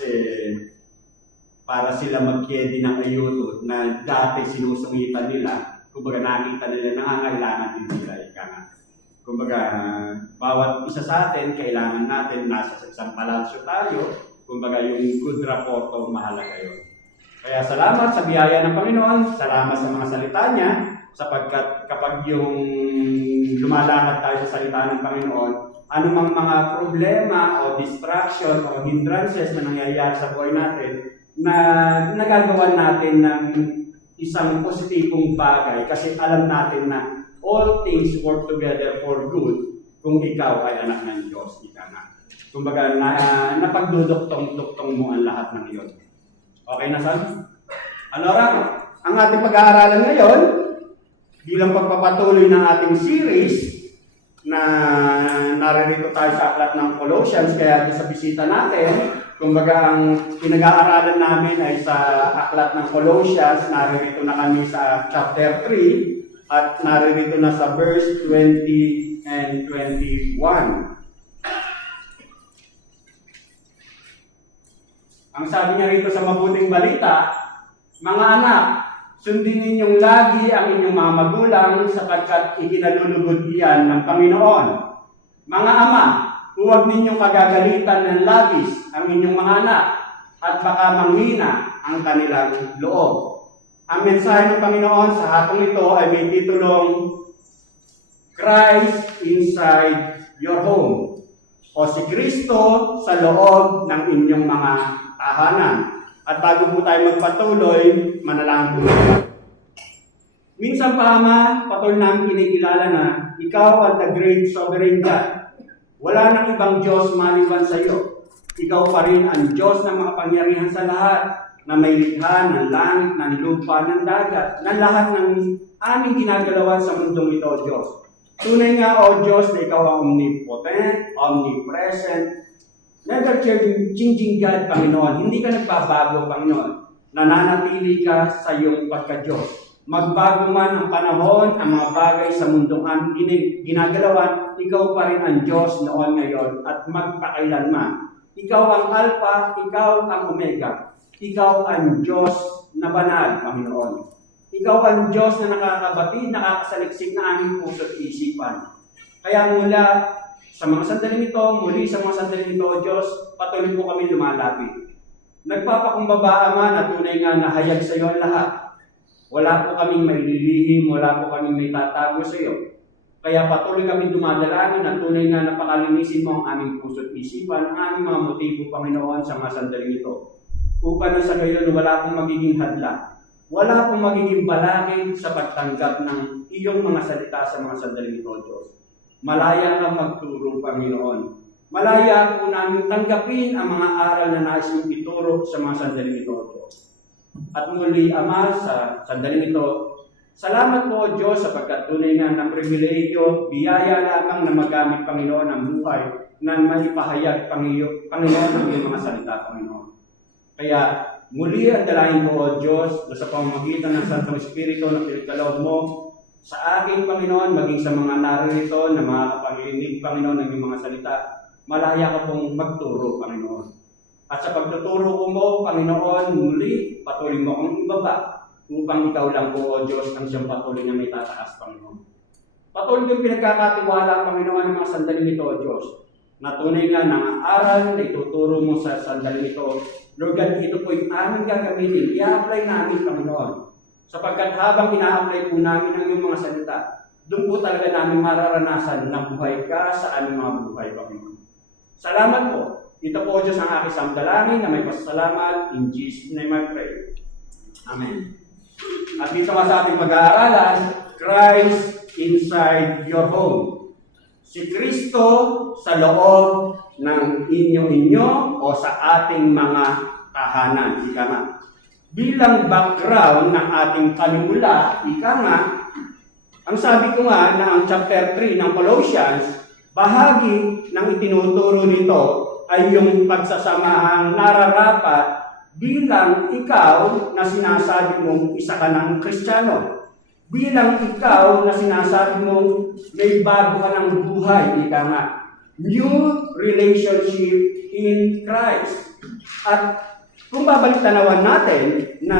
Kasi para sila magkedi ng ayutot na dati sinusungitan nila, kumbaga nakita nila nangangailangan din nila. Kumbaga, bawat isa sa atin, kailangan natin, nasa isang palansyo tayo, kumbaga yung good rapport o mahalaga yun. Kaya salamat sa biyaya ng Panginoon, salamat sa mga salita niya, sapagkat kapag yung lumalakad tayo sa salita ng Panginoon, anumang mga problema o distraction o hindrances na nangyayari sa buhay natin, na nagagawa natin ng isang positibong bagay kasi alam natin na all things work together for good kung ikaw ay anak ng Diyos. Kumbaga, napagduduktong-duktong mo ang lahat ng iyon. Okay na, son? Alora, ang ating pag-aaralan ngayon, bilang pagpapatuloy ng ating series, na naririto tayo sa aklat ng Colossians, kaya sa bisita natin, kumbaga ang pinag-aaralan namin ay sa aklat ng Colossians, naririto na kami sa chapter 3, at naririto na sa verse 20 and 21. Ang sabi niya rito sa mabuting balita, mga anak, sundin ninyong lagi ang inyong mga magulang sapagkat ikinalulugod iyan ng Panginoon. Mga ama, huwag ninyong kagagalitan ng labis ang inyong mga anak at baka manghina ang kanilang loob. Ang mensahe ng Panginoon sa hapong ito ay may titulong Christ Inside Your Home, o si Kristo sa loob ng inyong mga tahanan. At bago po tayo magpatuloy, manalangin po tayo. Minsan pa, Ama, patuloy namin kinikilala na ikaw ang the great sovereign God. Wala nang ibang Diyos maliban sa iyo. Ikaw pa rin ang Diyos ng mga pangyarihan sa lahat, na may likha ng langit, ng lupa, ng dagat, ng lahat ng aming ginagalawan sa mundong ito, O Diyos. Tunay nga, O Diyos, na ikaw ang omnipotent, omnipresent, never-changing God, Panginoon. Hindi ka nagbabago, Panginoon. Nananatili ka sa iyong pagka-Diyos. Magbago man ang panahon, ang mga bagay sa mundong aming ginagalawan, ikaw pa rin ang Diyos noon, ngayon, at magpakailanman. Ikaw ang Alpha, ikaw ang Omega. Ikaw ang Diyos na banal, Panginoon. Ikaw ang Diyos na nakakabatid, nakakasaliksik na aming puso at isipan. Kaya mula sa mga sandaling ito, muli sa mga sandaling ito, Diyos, patuloy po kami lumalapit. Nagpapakumbaba, Ama, na tunay nga nahayag sa iyo ang lahat. Wala po kaming maililihim, wala po kaming may tatago sa iyo. Kaya patuloy kami dumadalangin na tunay nga napakalinisin mo ang aming puso at isipan, ang aming mga motibo, Panginoon, sa mga sandaling ito. Upang na sa gayon wala pong magiging hadlang, wala pong magiging balakid sa pagtanggap ng iyong mga salita sa mga sandaling ito, Diyos. Malaya kang magturo, Panginoon. Malaya po namin tanggapin ang mga aral na nais mong ituro sa mga sandaling ito, Diyos. At muli, Ama, sa sandaling ito, salamat po, Diyos, sapagkat tunay nga ng pribilehiyo, biyaya lamang na magamit, Panginoon, ang buhay na maipahayag, Panginoon, ang iyong mga salita, Panginoon. Kaya muli ang dalangin ko, O Diyos, sa pamamagitan ng Santong Espiritu na pinagkaloob mo sa aking Panginoon, maging sa mga naririto na mga kapanginig, Panginoon, ng iyong mga salita, malaya ka pong magturo, Panginoon. At sa pagtuturo ko mo, Panginoon, muli, patuloy mo akong ibaba upang ikaw lang po, O Diyos, ang siyang patuloy na may tataas, Panginoon. Patuloy yung pinagkakatiwala, Panginoon, ng mga sandaling ito, O Diyos, na tunay nga ng aral na ituturo mo sa sandaling ito. Lord God, ito po yung aming gagamitin. I-apply namin, Panginoon. Sapagkat habang ina-apply po namin ang iyong mga salita, doon po talaga namin mararanasan na buhay ka sa aming mga buhay, Panginoon. Salamat po. Ito po, Diyos, ang aking samdalangin na may pasasalamat. In Jesus' name I pray. Amen. At dito nga sa ating pag-aaralan, Christ inside your home. Si Kristo sa loob ng inyo o sa ating mga tahanan. Ika nga. Bilang background ng ating panimula, ika nga, ang sabi ko nga na ang chapter 3 ng Colossians, bahagi ng itinuturo nito ay yung pagsasamahang nararapat bilang ikaw na sinasabi mong isa ka ng Kristiyano. Bilang ikaw na sinasabi mong may bago ka ng buhay, ika nga. New relationship in Christ. At kung babalik tanawan natin na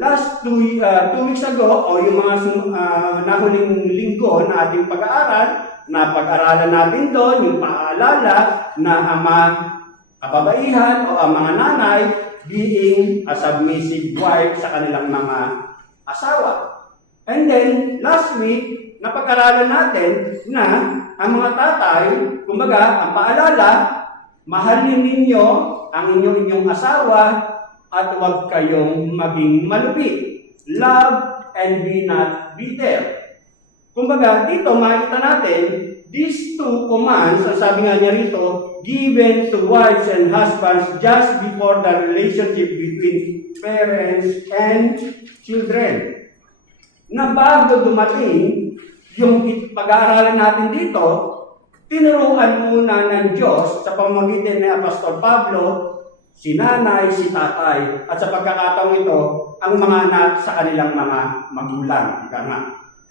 last 2 weeks ago o yung mga nahuling linggo na ating pag-aaral, na pag-aralan natin doon yung paalala na ang mga kababaihan o ang mga nanay being a submissive wife sa kanilang mga asawa. And then, last week, napag-aralan natin na ang mga tatay, kumbaga, ang paalala, mahalin ninyo ang inyong asawa at huwag kayong maging malupit. Love and be not bitter. Kumbaga, dito makita natin, these 2 commands, ang sabi nga niya rito, given to wives and husbands just before the relationship between parents and children. Na bago dumating yung pag-aaralan natin dito, tinuruan muna ng Diyos sa pamamagitan ni Apostol Pablo, si nanay, si tatay, at sa pagkakataong ito, ang mga anak sa kanilang mga magulang. Ika nga,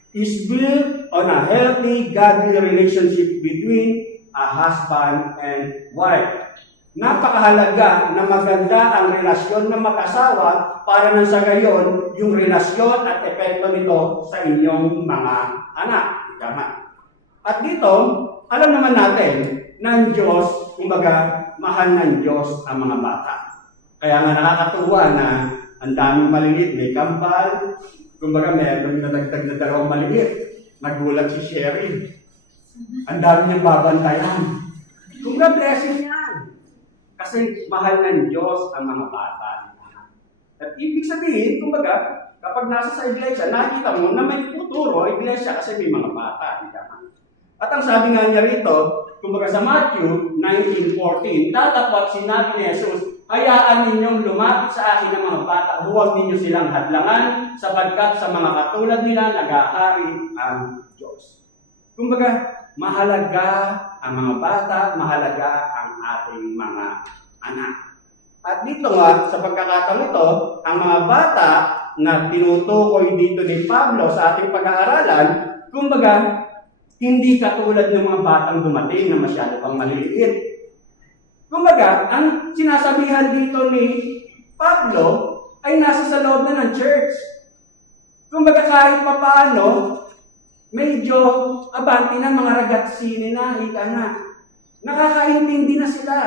is built on a healthy, godly relationship between a husband and wife. Napakahalaga na maganda ang relasyon ng mag-asawa para nang sa gayon yung relasyon at epekto nito sa inyong mga anak. At dito, alam naman natin na ang Diyos, kumbaga, mahal ng Diyos ang mga bata. Kaya nga nakakatuwa na ang daming maliliit, may kambal, kumbaga meron nadagdag na 2 maliit. Nagulat si Sherry. Ang dami niyang babantayan. Kumbaga blessing yan. Kasi mahal ng Diyos ang mga bata. At ibig sabihin, kumbaga, kapag nasa sa iglesia, nakita mo na may futuro iglesia kasi may mga bata. At ang sabi nga niya rito, kumbaga sa Matthew 19:14, tatapat sinabi ni Jesus, hayaan ninyong lumapit sa akin ng mga bata, huwag ninyo silang hadlangan, sapagkat sa mga katulad nila nag-aari ang Diyos. Kumbaga, mahalaga ang mga bata, mahalaga ang ating mga anak. At dito nga, sa pagkakataon ito, ang mga bata na tinutukoy dito ni Pablo sa ating pag-aaralan, kumbaga, hindi katulad ng mga batang dumating na masyado pang maliliit. Kumbaga, ang sinasabihan dito ni Pablo ay nasa sa loob na ng church. Kumbaga, kahit papaano, medyo abanti na mga ragatsini na, ika na. Nakakaintindi na sila.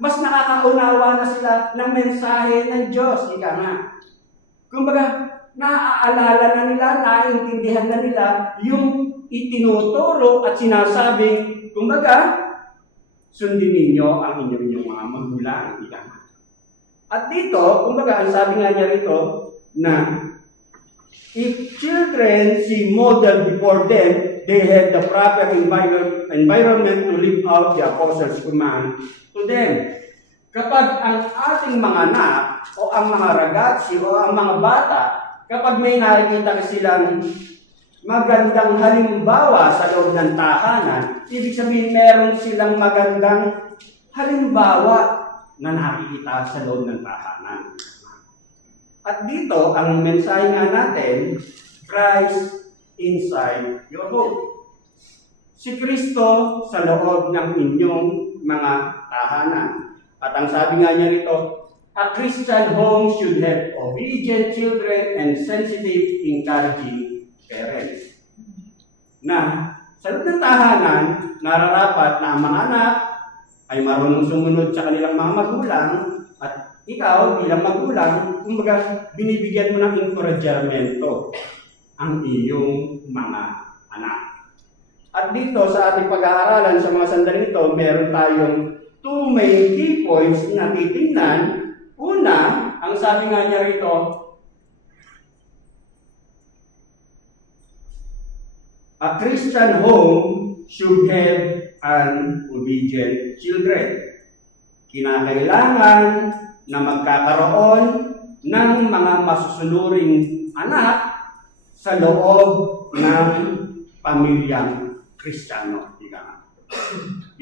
Mas nakakaunawa na sila ng mensahe ng Diyos, ika nga. Kumbaga, naaalala na nila, naiintindihan na nila yung itinuturo at sinasabing, kumbaga, sundin ninyo ang inyong mga magulang. At dito, kumbaga, ang sabi nga niya rito, na if children see model before them, they have the proper environment to live out the apostles' command to them. Kapag ang ating mga anak, o ang mga ragazzi, o ang mga bata, kapag may nakikita silang magandang halimbawa sa loob ng tahanan, ibig sabihin meron silang magandang halimbawa na nakikita sa loob ng tahanan. At dito, ang mensahe nga natin, Christ inside your home. Si Kristo sa loob ng inyong mga tahanan. At ang sabi nga niya rito, a Christian home should have obedient children and sensitive, encouraging parents. Na sa loob ng tahanan, nararapat na ang mga anak ay marunong sumunod sa kanilang mga magulang at ikaw bilang magulang, kumbaga binibigyan mo ng encouragement ang iyong mga anak. At dito sa ating pag-aaralan sa mga sandali ito, meron tayong 2 main key points na titingnan. Una, ang sabi nga niya rito, a Christian home should have an obedient children. Kinakailangan na magkakaroon ng mga masusunuring anak sa loob ng pamilyang Kristiyano.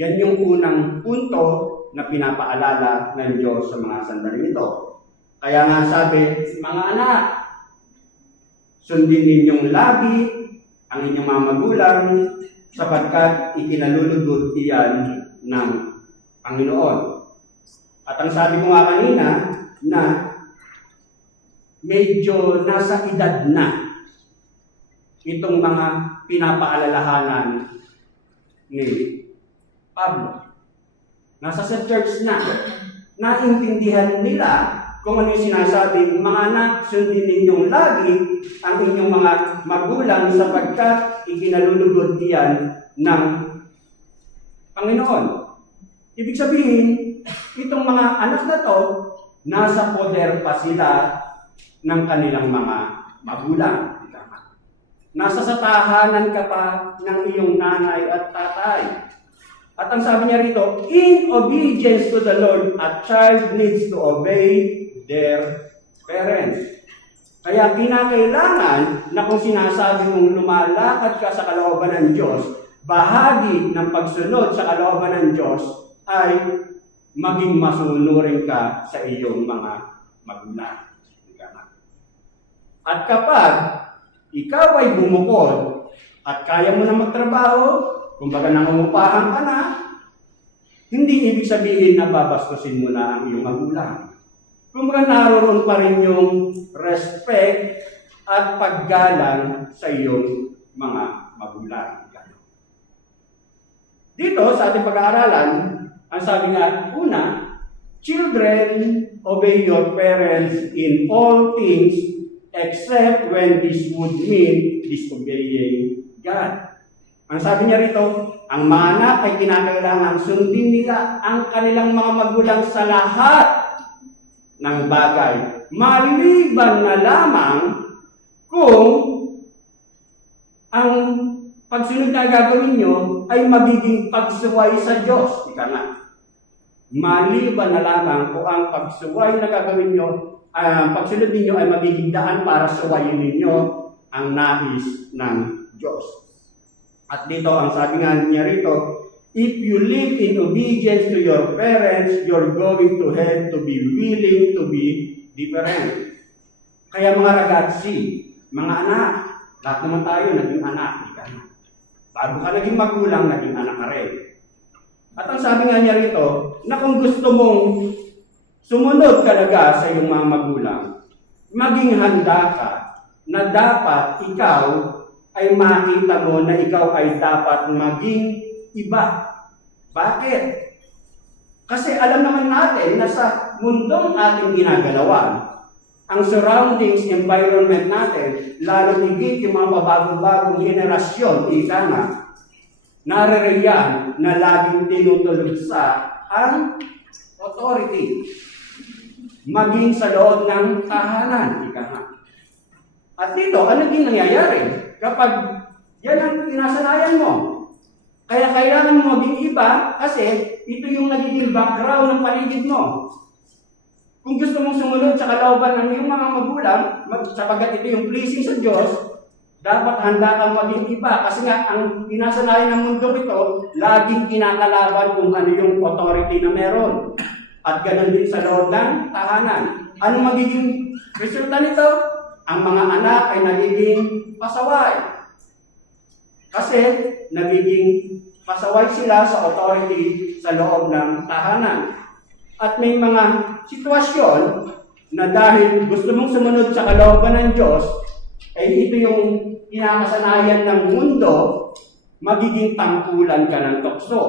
Yan yung unang punto na pinapaalala ng Diyos sa mga sandaling ito. Kaya nga sabi, mga anak, sundin ninyong lagi ang inyong mga magulang sapagkat ikinalulugod iyan ng Panginoon. At ang sabi ko nga kanina na medyo nasa edad na itong mga pinapaalalahanan ni Pablo. Nasa sa church na, naintindihan nila kung ano yung sinasabi, mga anak, sundin ninyong lagi ang inyong mga magulang sapagkat ikinalulugod iyan ng Panginoon. Ibig sabihin, itong mga anak na to, nasa poder pa sila ng kanilang mga magulang. Nasa sa tahanan ka pa ng iyong nanay at tatay. At ang sabi niya rito, in obedience to the Lord, a child needs to obey their parents. Kaya kinakailangan na kung sinasabi mong lumalakad ka sa kalooban ng Diyos, bahagi ng pagsunod sa kalooban ng Diyos ay maging masunurin ka sa iyong mga magulang. At kapag ikaw ay bumukod at kaya mo na magtrabaho, kumbaga nangungupahan ka na, hindi ibig sabihin na babastusin mo na ang iyong magulang. Kumbaga naroon pa rin yung respect at paggalang sa iyong mga magulang. Dito sa ating pag-aaralan, ang sabi nga, una, children, obey your parents in all things except when this would mean disobeying God. Ang sabi niya rito, ang mga anak ay kinakailangan sundin nila ang kanilang mga magulang sa lahat ng bagay. Maliban na lamang kung ang pagsunod na gagawin nyo ay magiging pagsuway sa Diyos. Ika nga. Maliban na lamang kung ang pagsuway na gagawin nyo, pagsunod ninyo ay magiging daan para suwayin ninyo ang nais ng Diyos. At dito, ang sabi nga niya rito, if you live in obedience to your parents, you're going to have to be willing to be different. Kaya mga ragazzi, mga anak, lahat naman tayo naging anak. Bago ka naging magulang, naging anak ka rin. At ang sabi nga niya rito, na kung gusto mong sumunod talaga sa iyong mga magulang, maging handa ka na dapat ikaw ay makita mo na ikaw ay dapat maging iba. Bakit? Kasi alam naman natin na sa mundong ating ginagalawan, ang surroundings, environment natin, lalo higit yung mga pabago-bagong henerasyon, ika nga, naririyan na laging tinutulog sa ang authority. Maging sa loob ng tahanan, ika nga. At dito, ano din nangyayari? Kapag yan ang pinasanayan mo, kaya kailangan mo maging iba kasi ito yung nagiging background ng paligid mo. Kung gusto mong sumunod sa kalooban ng iyong mga magulang, sapagat ito yung pleasing sa Diyos, dapat handa kang maging iba. Kasi nga, ang pinasanayan ng mundo ito, laging kinakalaban kung ano yung authority na meron. At ganoon din sa loob ng tahanan. Ano magiging resulta nito? Ang mga anak ay nagiging pasaway. Kasi nagiging pasaway sila sa authority sa loob ng tahanan. At may mga sitwasyon na dahil gusto mong sumunod sa kalooban ng Diyos, ay ito yung kinakasanayan ng mundo, magiging tangkulan ka ng tukso.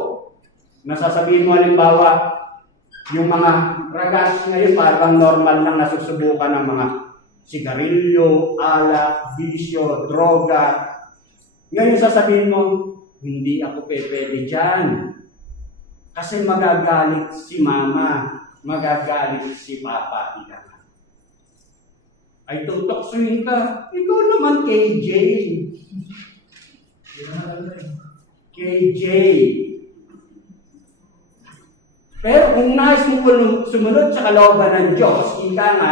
Nasasabihin mo halimbawa, yung mga ragas ngayon parang normal lang nasusubukan ng mga sigarilyo, alak, bisyo, droga. Ngayon sasabihin mo, hindi ako pwede dyan. Kasi magagalit si mama, magagalit si papa. Ay tutoksuhin ka. Ikaw naman, KJ. KJ. Pero kung nais mo sumunod sa kalooban ng Diyos, ika nga,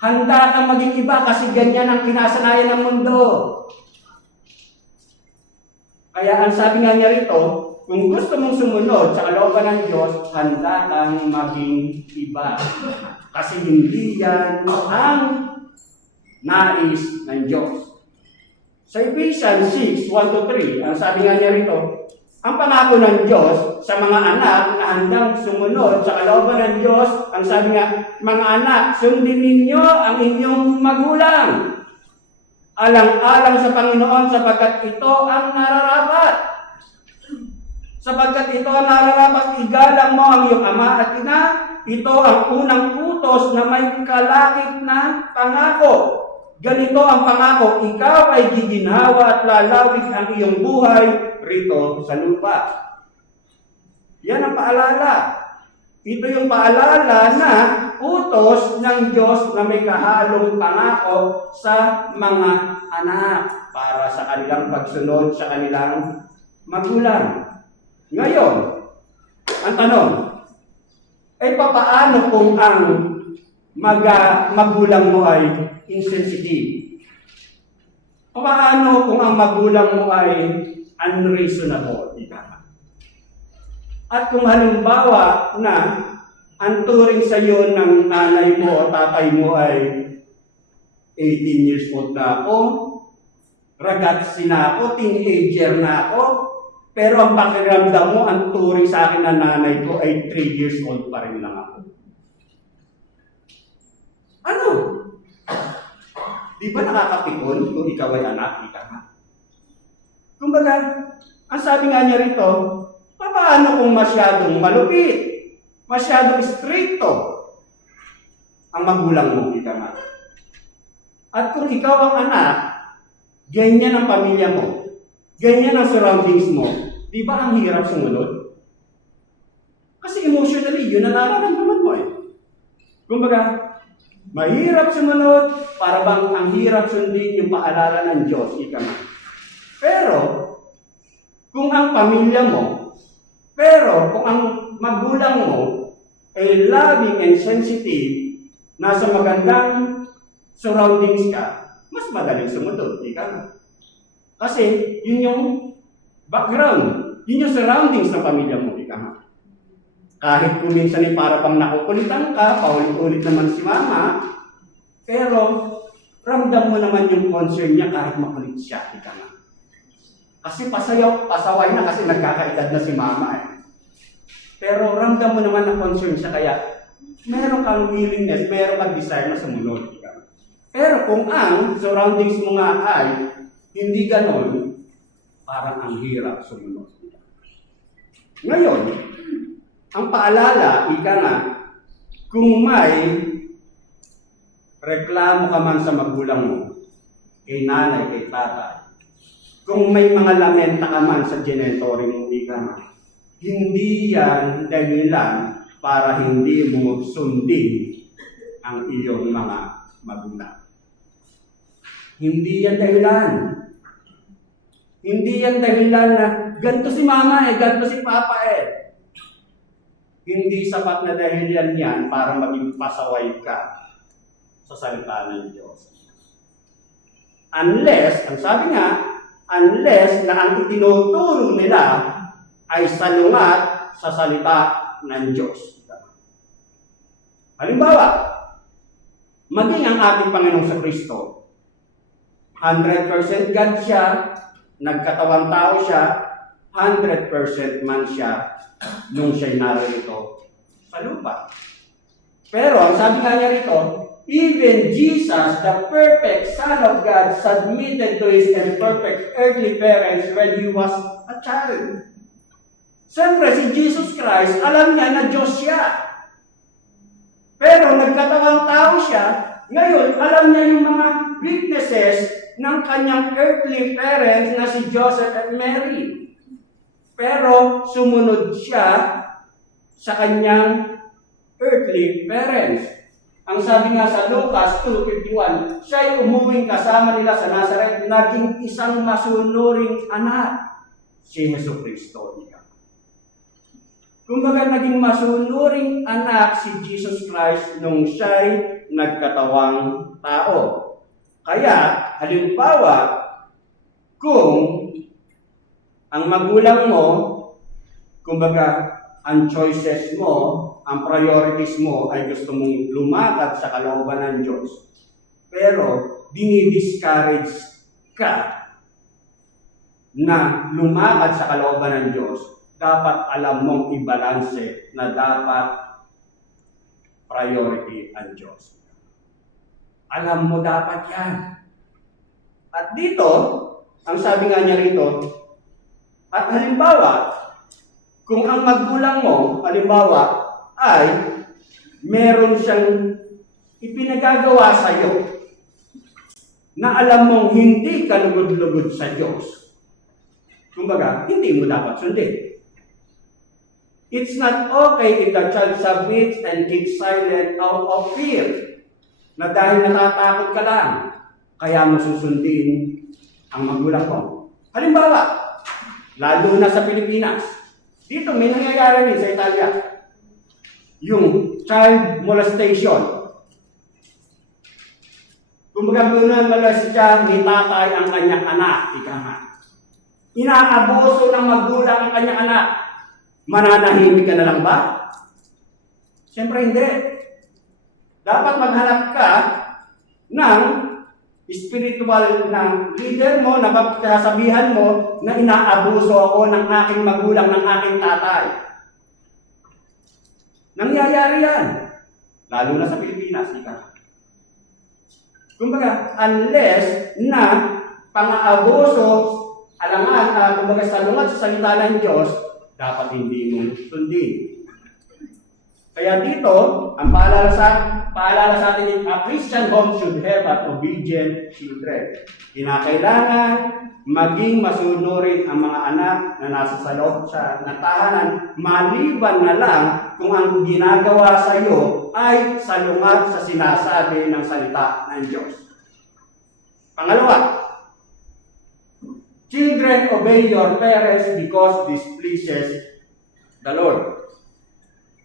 handa kang maging iba kasi ganyan ang kinasanayan ng mundo. Kaya ang sabi nga niya rito, kung gusto mong sumunod sa kalooban ng Diyos, handa kang maging iba. Kasi hindi yan ang nais ng Diyos. Sa Ephesians 6:1-3, ang sabi nga niya rito, Ang pangako ng Diyos sa mga anak na handang sumunod sa kalooban ng Diyos, ang sabi nga, mga anak, sundin ninyo ang inyong magulang. Alang-alang sa Panginoon sapagkat ito ang nararapat. Sapagkat ito ang nararapat, igalang mo ang iyong ama at ina. Ito ang unang utos na may kalakip na pangako. Ganito ang pangako, ikaw ay giginhawa at lalawig ang iyong buhay rito sa lupa. Yan ang paalala. Ito yung paalala na utos ng Diyos na may kahalong pangako sa mga anak para sa kanilang pagsunod sa kanilang magulang. Ngayon, ang tanong, papaano kung ang magulang mo ay insensitive? Paano kung ang magulang mo ay unreasonable? At kung halimbawa na ang turing sa iyo ng nanay mo o tatay mo ay 18 years old na ako, ragazzi na ako, teenager na ako, pero ang pakiramdam mo, ang turing sa akin ng nanay ko ay 3 years old pa rin lang ako. Ano? Di ba nakakapikon kung ikaw ay anak, ika nga? Kumbaga, ang sabi nga niya rito, paano kung masyadong malupit, masyadong stricto ang magulang mo, ika nga? At kung ikaw ang anak, ganyan ang pamilya mo, ganyan ang surroundings mo, di ba ang hirap sumunod? Kasi emotionally, yun ang nararamdaman mo eh. Kumbaga, mahirap sumunod, para bang ang hirap sundin yung paalala ng Diyos, ika nga. Pero, kung ang pamilya mo, kung ang magulang mo ay loving and sensitive, nasa magandang surroundings ka, mas madaling sumunod, ika nga. Kasi, yun yung background, yun yung surroundings ng pamilya mo, ika nga. Kahit kung minsan ay para pang nakukulitan ka, paulit-ulit naman si mama, pero ramdam mo naman yung concern niya kahit makulit siya, ika nga. Kasi pasaway na kasi nagkakaedad na si mama eh. Pero ramdam mo naman ang concern siya, kaya meron kang willingness, meron kang desire na sumunod, ika nga. Pero kung ang surroundings mo nga ay hindi ganon, parang ang hirap sumunod. Ngayon, ang paalala, ika nga, kung may reklamo ka man sa magulang mo, kay nanay, kay tatay, kung may mga lamenta ka man sa genitory mo, ika nga, hindi yan dahilan para hindi mo sundin ang iyong mga magulang. Hindi yan dahilan. Hindi yan dahilan na ganito si mama ganito si papa Hindi sapat na dahilan yan para maging pasaway ka sa salita ng Diyos. Unless, ang sabi nga, unless na ang itinuturo nila ay salungat sa salita ng Diyos. Halimbawa, maging ang ating Panginoong Kristo, 100% God siya, nagkatawang tao siya, 100% man siya nung siya'y narito sa lupa. Pero, ang sabi nga niya rito, even Jesus, the perfect Son of God, submitted to His imperfect earthly parents when He was a child. Siyempre, si Jesus Christ, alam niya na Diyos siya. Pero, nagkatawang tao siya, ngayon, alam niya yung mga weaknesses ng kanyang earthly parents na si Joseph at Mary. Pero sumunod siya sa kanyang earthly parents. Ang sabi nga sa Lucas 2:51, siya'y umuwing kasama nila sa Nazareth, naging isang masunuring anak, si Jesucristo. Kumbaga naging masunuring anak si Jesus Christ nung siya'y nagkatawang tao. Kaya, halimbawa, kung ang magulang mo, kumbaga, ang choices mo, ang priorities mo ay gusto mong lumakad sa kalooban ng Diyos. Pero, dinidiscourage ka na lumakad sa kalooban ng Diyos, dapat alam mong ibalanse na dapat priority ang Diyos. Alam mo dapat yan. At dito, ang sabi nga niya rito, at halimbawa, kung ang magulang mo, halimbawa, ay meron siyang ipinagagawa sa iyo na alam mong hindi ka lugod-lugod sa Diyos, kumbaga, hindi mo dapat sundin. It's not okay if the child submits and keeps silent out of fear, na dahil natatakot ka lang, kaya mo susundin ang magulang mo. Halimbawa, lalo na sa Pilipinas, dito may nangyayari rin sa Italia, yung child molestation. Kumbaga molest siya ni tatay ang kanyang anak, ika nga. Inaabuso ng magulang ang kanyang anak. Mananahimik ka na lang ba? Siyempre hindi. Dapat maghanap ka ng spiritual na leader mo, na sasabihan mo na inaabuso ako ng aking magulang, ng aking tatay. Nangyayari yan. Lalo na sa Pilipinas, ika. Kumbaga, unless na pang-aabuso, alangan, kumbaga salungat sa salita ng Diyos, dapat hindi mo sundin. Kaya dito, ang paalala sa atin, a Christian home should have an obedient children. Kinakailangan maging masunurin ang mga anak na nasa sa loob ng tahanan, maliban na lang kung ang ginagawa sa iyo ay salungat sa sinasabi ng salita ng Diyos. Pangalawa, children, obey your parents because this pleases the Lord.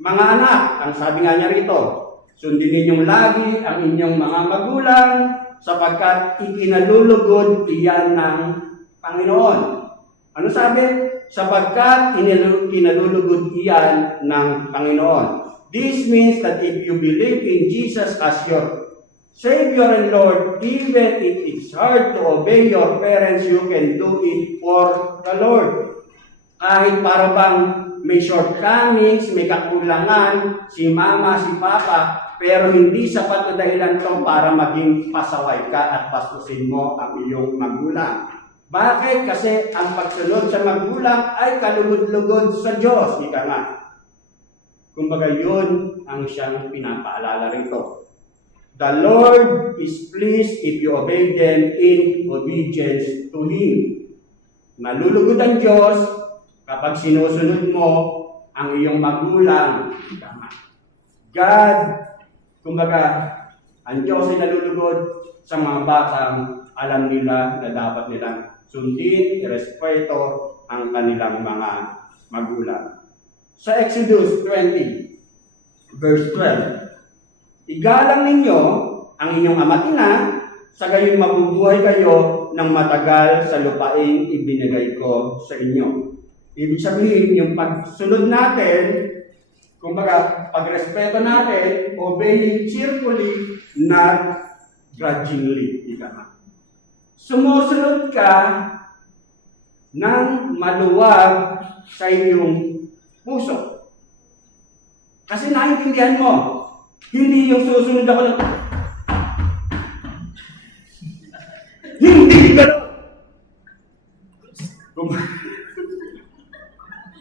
Mga anak, ang sabi nga niya rito, sundin ninyong lagi ang inyong mga magulang sapagkat ikinalulugod iyan ng Panginoon. Ano sabi? Sapagkat kinalulugod iyan ng Panginoon. This means that if you believe in Jesus as your Savior and Lord, even if it's hard to obey your parents, you can do it for the Lord. Kahit para bang may shortcomings, may kakulangan, si mama, si papa, pero hindi sapat na dahilan to para maging pasaway ka at pastusin mo ang iyong magulang. Bakit? Kasi ang pagsunod sa magulang ay kalugod-lugod sa Diyos. Ika nga. Kumbaga yun ang siyang pinapaalala rito. The Lord is pleased if you obey them in obedience to Him. Nalulugod ang Diyos kapag sinusunod mo ang iyong magulang. God, kumbaga, ang Diyos ay nalulugod sa mga batang alam nila na dapat nilang sundin, irespeto ang kanilang mga magulang. Sa Exodus 20, verse 12, igalang ninyo ang inyong ama at ina, sa gayon mabubuhay kayo ng matagal sa lupaing ibinigay ko sa inyo. Ibig sabihin, yung pagsunod natin, kumbaga, pagrespeto natin, obeying cheerfully, not grudgingly. Sumusunod ka ng maluwag sa iyong puso. Kasi naintindihan mo, hindi yung susunod ako ng hindi gano'n.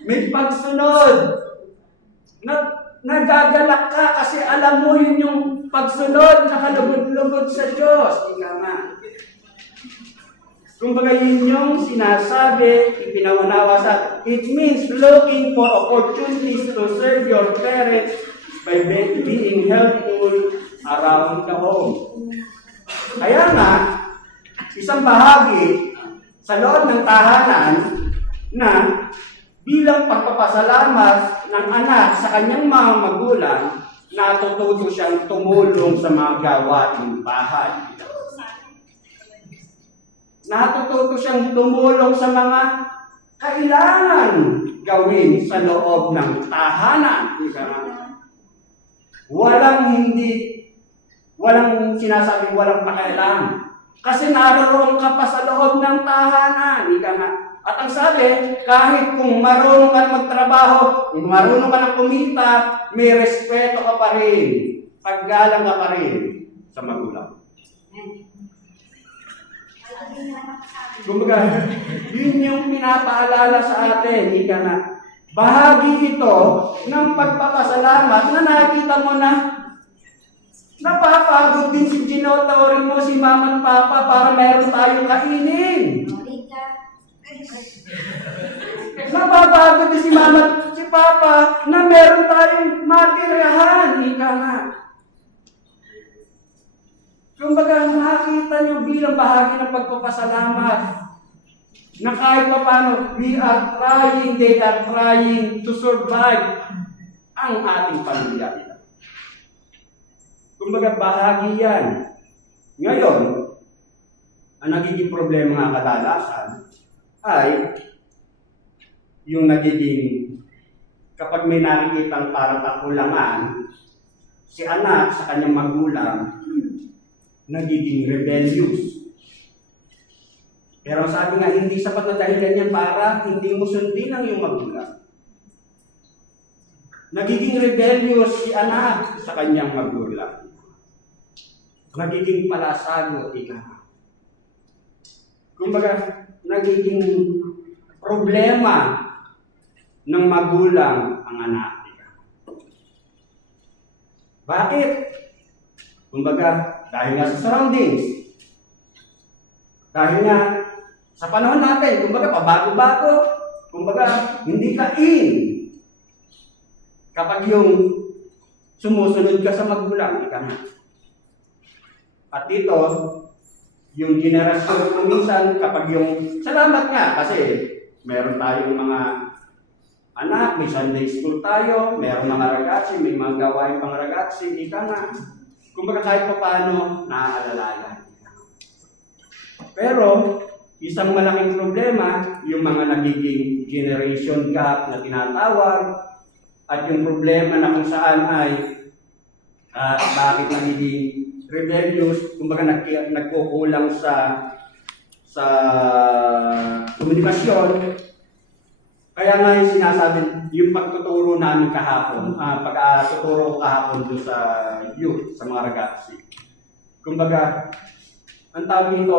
May pagsunod. Nagagalak ka kasi alam mo yun yung pagsunod na kalugod-lugod sa Diyos. Ika nga. Kumbaga yun yung sinasabi, ipinaunawa sa it means looking for opportunities to serve your parents by being helpful around the home. Kaya nga, isang bahagi sa loob ng tahanan na bilang pagpapasalamat ng anak sa kanyang mga magulang, natututo siyang tumulong sa mga gawaing bahay. Natututo siyang tumulong sa mga kailangan gawin sa loob ng tahanan. Walang sinasabing walang pakailangan. Kasi naroon ka pa sa loob ng tahanan. Ika nga, At ang sabi, kahit kung marunong ka magtrabaho, kung marunong ka ng kumita, may respeto ka pa rin. Paggalang ka pa rin sa magulang. Kumbaga, yun yung pinapaalala sa atin, ika na. Bahagi ito ng pagpapasalamat na nakita mo na napapagod din si Ginotory mo, si Mama at Papa para meron tayong kainin. Napapagod din si Mama at si Papa na meron tayong matiryahan, ika na. Kumbaga, makikita nyo bilang bahagi ng pagpapasalamat na kahit pa paano, they are trying to survive ang ating pamilya. Kumbaga, bahagi yan. Ngayon, ang nagiging problema nga kadalasan ay yung nagiging, kapag may nakikitang parang kakulangan, si anak sa kanyang magulang, nagiging rebellious. Pero sabi nga, hindi sapat na dahilan yan para hindi mo sundin ang iyong magulang. Nagiging rebellious si anak sa kanyang magulang. Nagiging palasago, ika. Kumbaga, nagiging problema ng magulang ang anak, ika. Bakit? Kumbaga, dahil nga sa surroundings. Dahil nga sa panahon natin, kumbaga pabago-bago, kumbaga hindi ka in. Kapag yung sumusunod ka sa magulang, ika na. At dito, yung generasyon kung minsan, kapag yung, salamat nga, kasi meron tayong mga anak, may Sunday school tayo, meron mga ragazzi, may mga gawain pang ragazzi, ika na. Kumbaga kahit pa paano, naaalala. Pero, isang malaking problema, yung mga nagiging generation gap na tinatawag, at yung problema na kung saan ay bakit nagiging rebellious, kumbaga nagkukulang sa komunikasyon. Kaya nga yung sinasabi, yung pagtuturo namin kahapon, pag-tuturo ko kahapon doon sa youth, sa mga ragazzi. Kumbaga, ang tawag nito,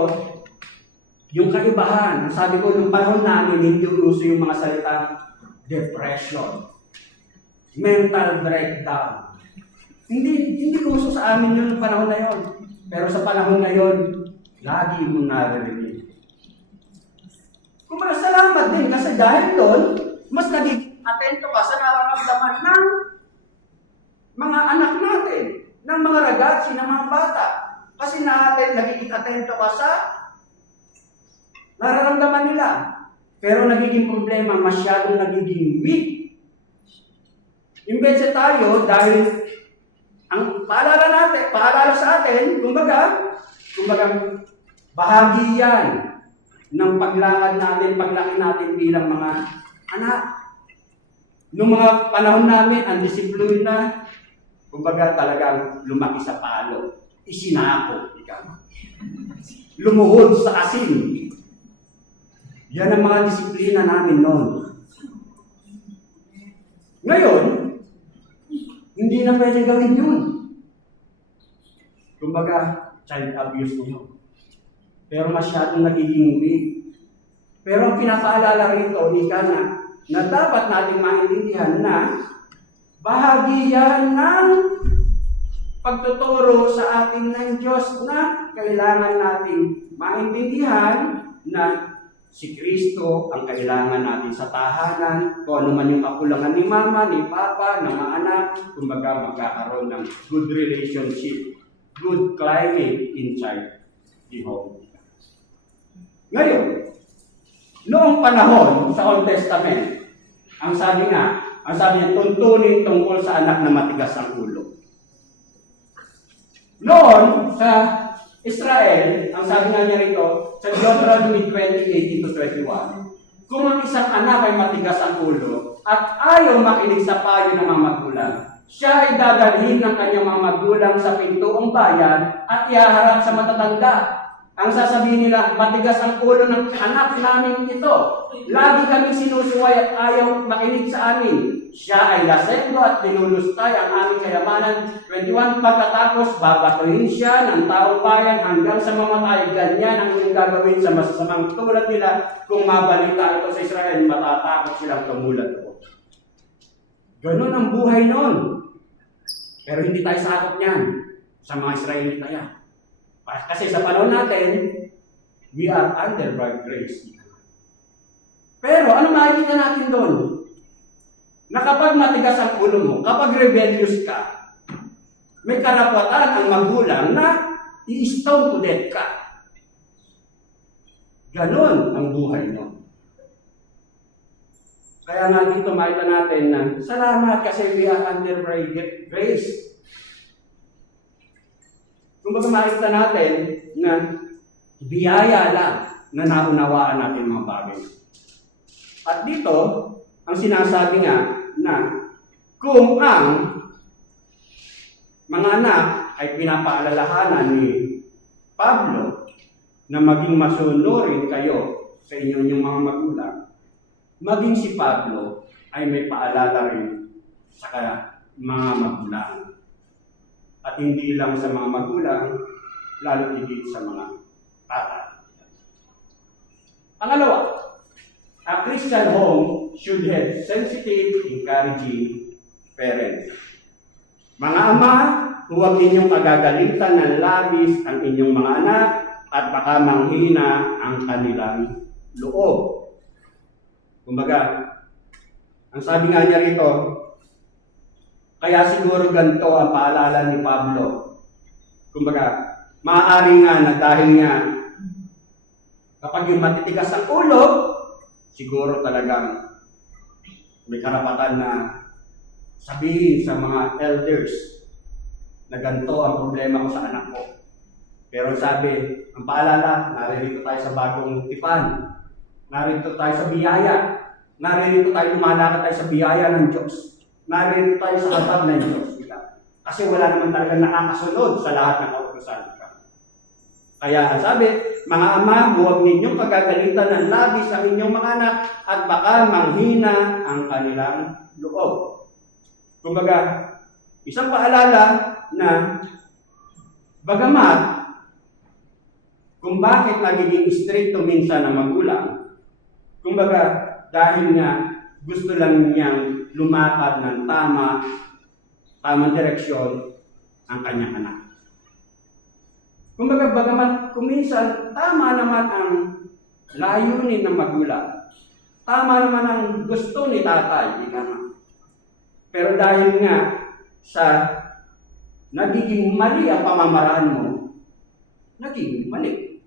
yung kaibahan. Ang sabi ko, nung panahon namin, hindi uso yung mga salitang depression, mental breakdown. Hindi uso sa amin yun yung panahon na yun. Pero sa panahon na yun, lagi mong naririnig. Kumbaga, salamat din kasi dahil doon, mas naging atento ka sa nararamdaman ng mga anak natin, ng mga ragazzi, ng mga bata. Kasi nagiging atento ka sa nararamdaman nila. Pero nagiging problema, masyadong nagiging weak. Imbes tayo, dahil ang paalala sa atin, kumbaga, bahagi yan ng paglakad natin, paglaki natin bilang mga anak. Noong mga panahon namin, ang disiplina, kumbaga talagang lumaki sa palo, isinako, lumuhod sa asin. Yan ang mga disiplina namin noon. Ngayon, hindi na pwede gawin yun. Kumbaga, child abuse mo yun. Pero masyadong nagiging weak. Pero ang pinapaalala rito, na dapat natin maintindihan na bahagi yan ng pagtuturo sa atin ng Diyos na kailangan natin maintindihan na si Kristo ang kailangan natin sa tahanan, kung ano man yung kakulangan ni Mama, ni Papa, ng mga anak, kumbaga magkakaroon ng good relationship, good climate inside the home. Ngayon, noong panahon sa Old Testament, ang sabi niya, tuntunin tungkol sa anak na matigas ang ulo. Noon, sa Israel, ang sabi nga niya rito, sa Deuteronomy 20:18-21, kung ang isang anak ay matigas ang ulo at ayaw makinig sa payo ng mga magulang, siya ay dadalhin ng kanyang mga magulang sa pintuong bayan at ihaharap sa matatanda ang sasabihin nila, matigas ang ulo ng anak namin ito. Lagi kaming sinusuway at ayaw makinig sa amin. Siya ay lasendo at linulustay ang aming kayamanan. 21, pagkatapos babatuhin siya ng taong bayan hanggang sa mamatay. Ganyan ang inyong gagawin sa masasamang tulad nila. Kung mabalita ito sa Israel, matatakot silang tumulad ko. Ganun ang buhay noon. Pero hindi tayo sakop niyan sa mga Israelita yan. Kasi sa panahon natin, we are under by grace. Pero ano makikita natin doon? Na kapag matigas ang ulo mo, kapag rebellious ka, may karapatan ang magulang na i-stone to death ka. Ganon ang buhay mo. Kaya nga dito makita natin na salamat kasi we are under by grace. Kung baga makikita natin na biyaya lang na naunawaan natin mga bagay. At dito, ang sinasabi nga na kung ang mga anak ay pinapaalalahanan ni Pablo na maging masunurin kayo sa inyong mga magulang, maging si Pablo ay may paalala rin sa mga magulang. At hindi lang sa mga magulang, lalo higit sa mga tatay. Pangalawa, a Christian home should have sensitive, encouraging parents. Mga ama, huwag ninyong pagagalitan ng labis ang inyong mga anak at baka manghina ang kanilang loob. Kumbaga, ang sabi nga niya rito, kaya siguro ganito ang paalala ni Pablo. Kumbaga, maaari nga na dahil nga kapag yung matitigas ang ulo, siguro talagang may karapatan na sabihin sa mga elders na ganito ang problema ko sa anak ko. Pero sabi, ang paalala, naririto tayo sa bagong tipan. Naririto tayo sa biyaya. Naririto tayo, lumalakad tayo sa biyaya ng Diyos. Naririto tayo sa hatag ng Diyos. Kasi wala naman talaga nakakasunod sa lahat ng kautusan. Kaya sabi, mga ama, huwag ninyong pagagalitan ng labis ang inyong mga anak at baka manghina ang kanilang loob. Kumbaga, isang paalala na bagamat kung bakit nagiging stricto minsan ang magulang, kumbaga dahil nga gusto lang niyang lumakad ng tamang direksyon ang kanyang anak. Kumbaga, bagamat kuminsan, tama naman ang layunin ng magulang. Tama naman ang gusto ni tatay. Pero dahil nga sa nagiging mali ang pamamaraan mo, nagiging mali.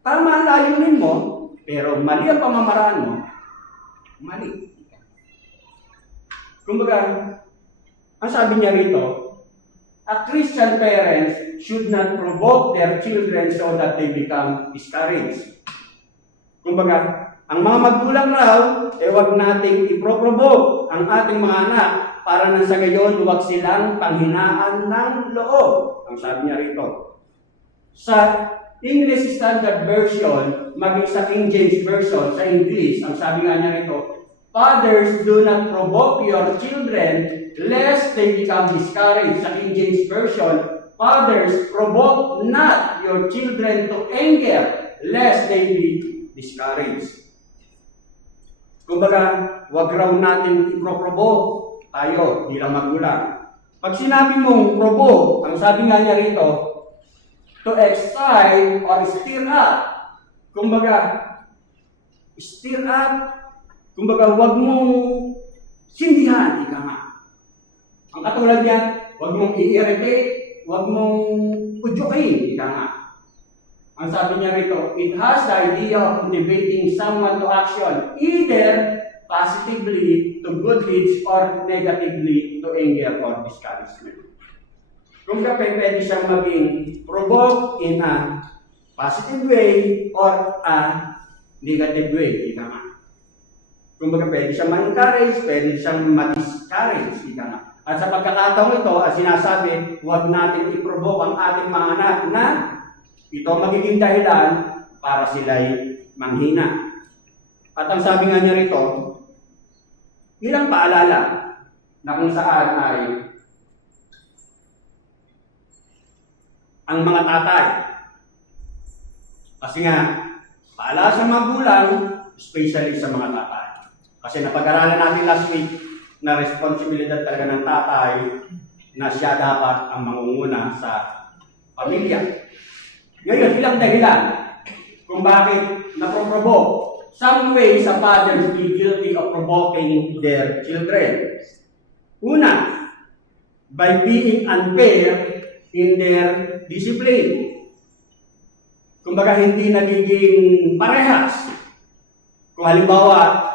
Tama ang layunin mo, pero mali ang pamamaraan mo, mali. Kumbaga, ang sabi niya rito, a Christian parents should not provoke their children so that they become discouraged. Kumbaga, ang mga magulang raw, huwag nating iproprovoke ang ating mga anak para nang sa gayon, huwag silang panghinaan ng loob. Ang sabi niya rito. Sa English Standard Version, maging sa King James Version, sa English, ang sabi nga niya rito, fathers, do not provoke your children lest they become discouraged. Sa King James Version, fathers, provoke not your children to anger lest they be discouraged. Kumbaga, wag raw natin i-provoke tayo bilang magulang. Pag sinabi mong provoke, ang sabi nga niya rito, to excite or stir up. Kumbaga, stir up. Kumbaga, wag mong sindihan, ika nga. Ang katulad niyan, wag mong i-irritate, wag mong udyukin, ika nga. Ang sabi niya rito, it has the idea of motivating someone to action, either positively to good deeds or negatively to anger or discouragement. Kung kapag pwede siyang maging provoke in a positive way or a negative way, ika nga. Kung baga pwede siyang ma-encourage, pwede siyang ma-discourage, ika nga. At sa pagkakataong ito, sinasabi, huwag natin i-provoke ang ating mga anak na ito ang magiging dahilan para sila'y manghina. At ang sabi nga niya rito, ilang paalala na kung saan ay ang mga tatay. Kasi nga, paalala sa mga gulang, especially sa mga tatay. Kasi napag-aralan natin last week na responsibilidad talaga ng tatay na siya dapat ang mangunguna sa pamilya. Ngayon, ilang dahilan kung bakit naproprovoke. Some way sa fathers be guilty of provoking their children. Una, by being unfair in their discipline. Kumbaga hindi nagiging parehas. Kung halimbawa,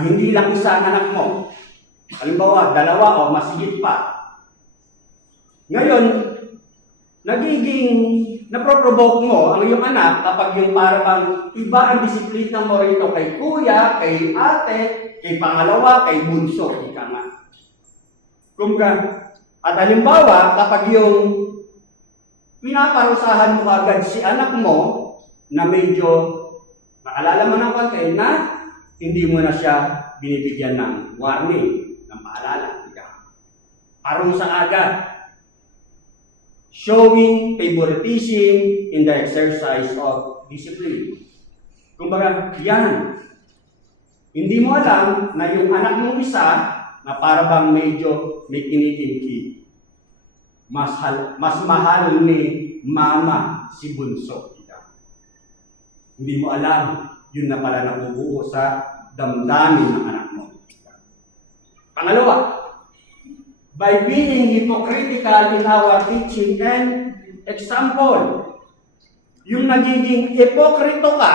hindi lang isa ang anak mo. Halimbawa, dalawa o masigit pa. Ngayon, naproprovoke mo ang iyong anak kapag yung parang iba ang disiplina mo rito kay kuya, kay ate, kay pangalawa, kay bunso. Ika nga. Kumbaga, at halimbawa, kapag yung pinaparusahan mo agad si anak mo na medyo nakalala mo ng konti na hindi mo na siya binibigyan ng warning, ng paalala. Parusa agad. Showing favoritism in the exercise of discipline. Kumbaga, yan. Hindi mo alam na yung anak mong isa na para bang medyo may kinikinki. Mas mahal ni mama si bunso. Hindi mo alam, yun na pala nabubuo sa damdamin ng anak mo. Pangalawa, by being hypocritical in our teaching and example. Yung nagiging hipokrito ka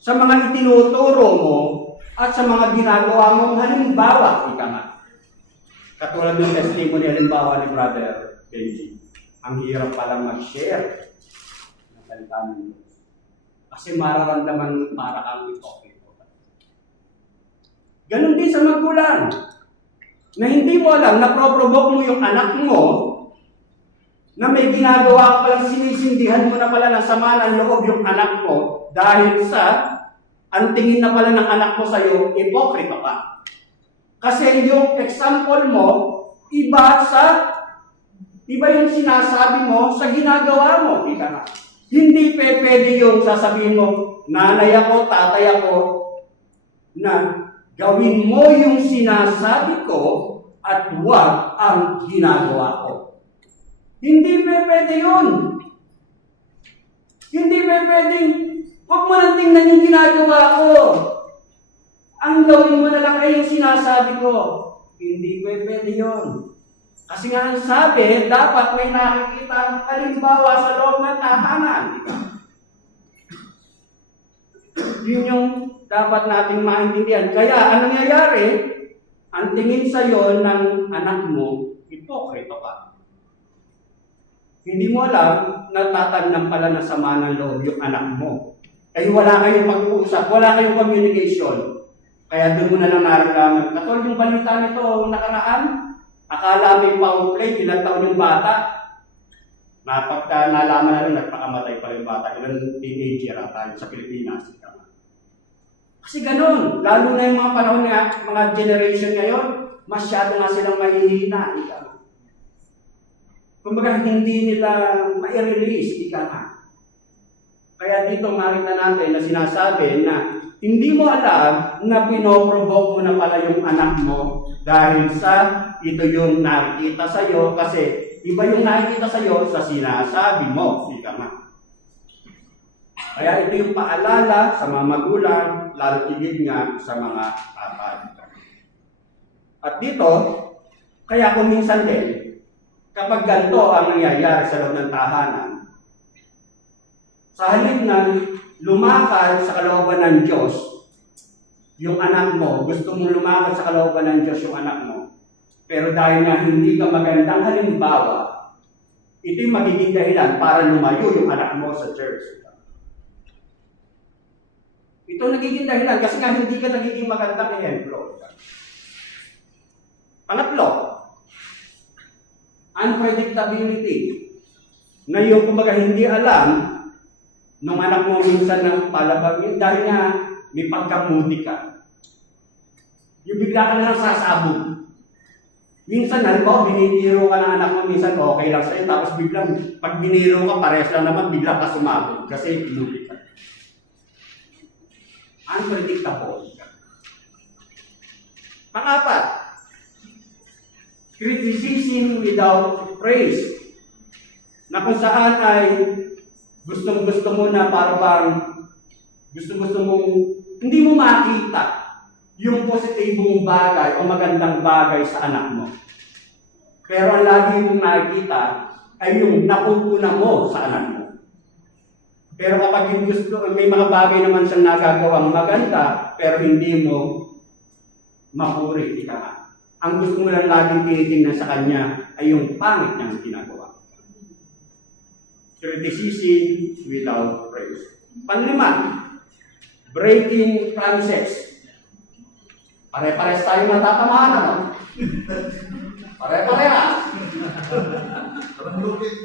sa mga itinuturo mo at sa mga ginagawa mong halimbawa, ika nga. Katulad ng testimony halimbawa ni Brother Benji. Ang hirap palang mag-share ng salita ng Diyos. Kasi mararamdaman mo para kang hipokrito. Ganon din sa magulang. Na hindi mo alam, naproprovoke mo yung anak mo na may ginagawa ka palang sinisindihan mo na pala ng sama ng loob yung anak mo dahil sa ang tingin na pala ng anak mo sa'yo, hipokrito ka. Kasi yung example mo, iba yung sinasabi mo sa ginagawa mo. Hindi pwede yung sasabihin mo, nanay ako, tatay ako, na gawin mo yung sinasabi ko at huwag ang ginagawa ko. Hindi pwede yun. Hindi pwedeng, huwag mo lang tingnan yung ginagawa ko. Ang gawin mo na lang ay yung sinasabi ko. Hindi pwede yun. Kasi nga ang sabi, dapat may nakikita ang halimbawa sa loob ng tahanan. Yun yung dapat nating maintindihan. Kaya, ang nangyayari, ang tingin sa'yo ng anak mo, hipokrito ka. Hindi mo alam, natatanam pala na sama ng loob yung anak mo. Ay wala kayong pag-uusap, wala kayong communication. Kaya doon mo na lang nararamdaman. Katulad yung balita nito nakaraan, akala may foul play, ilang taon yung bata. Pagka nalaman na rin, nagpakamatay pa yung bata. Ilang teenager tayo sa Pilipinas. Kasi ganun, lalo na yung mga panahon nga, mga generation ngayon, masyado nga silang mahihina. Kumbaga, hindi nila ma-release, Kaya dito makita natin na sinasabi na hindi mo alam na pinoprovoke mo na pala yung anak mo dahil sa ito yung nakikita sa'yo kasi iba yung nakikita sa'yo sa sinasabi mo. Kaya ito yung paalala sa mga magulang, lalo tigid nga sa mga tatay. At dito, kaya kung minsan din, kapag ganito ang nangyayari sa loob ng tahanan, sa halip na lumakad sa kalooban ng Diyos, yung anak mo, gusto mong lumakad sa kalooban ng Diyos yung anak mo, pero dahil nga hindi ka magandang halimbawa, ito yung magiging dahilan para lumayo yung anak mo sa church. Ito nagiging dahilan kasi nga hindi ka nagiging magandang ehemplo. Pangatlo, unpredictability. na yung kumbaga hindi alam nung anak mo minsan ng palabag yun dahil nga may pagkamudi ka. Yung bigla ka na lang sasabog. Minsan, halimbawa, binitiro ka ng anak mo, minsan okay lang sa'yo, tapos biglang, pag biniro ka, parehas lang naman, bigla ka sumabog kasi pinuli ka. Unpredictable. Pang-apat, criticism without praise. Na kung saan ay gustong-gusto mo na parang gusto-gusto mong hindi mo makita yung positibong bagay o magandang bagay sa anak mo. Pero ang lagi mong nakikita ay yung napupunan mo sa anak mo. Pero kapag yung gusto, may mga bagay naman siyang nagagawang maganda, pero hindi mo mapuri, ika nga. Ang gusto mo lang laging tinitingnan sa kanya ay yung pangit niyang ginagawa. Criticism without praise. Panlima, breaking promises. Pare-pares tayo natatamaan, ano? Pare-parehas.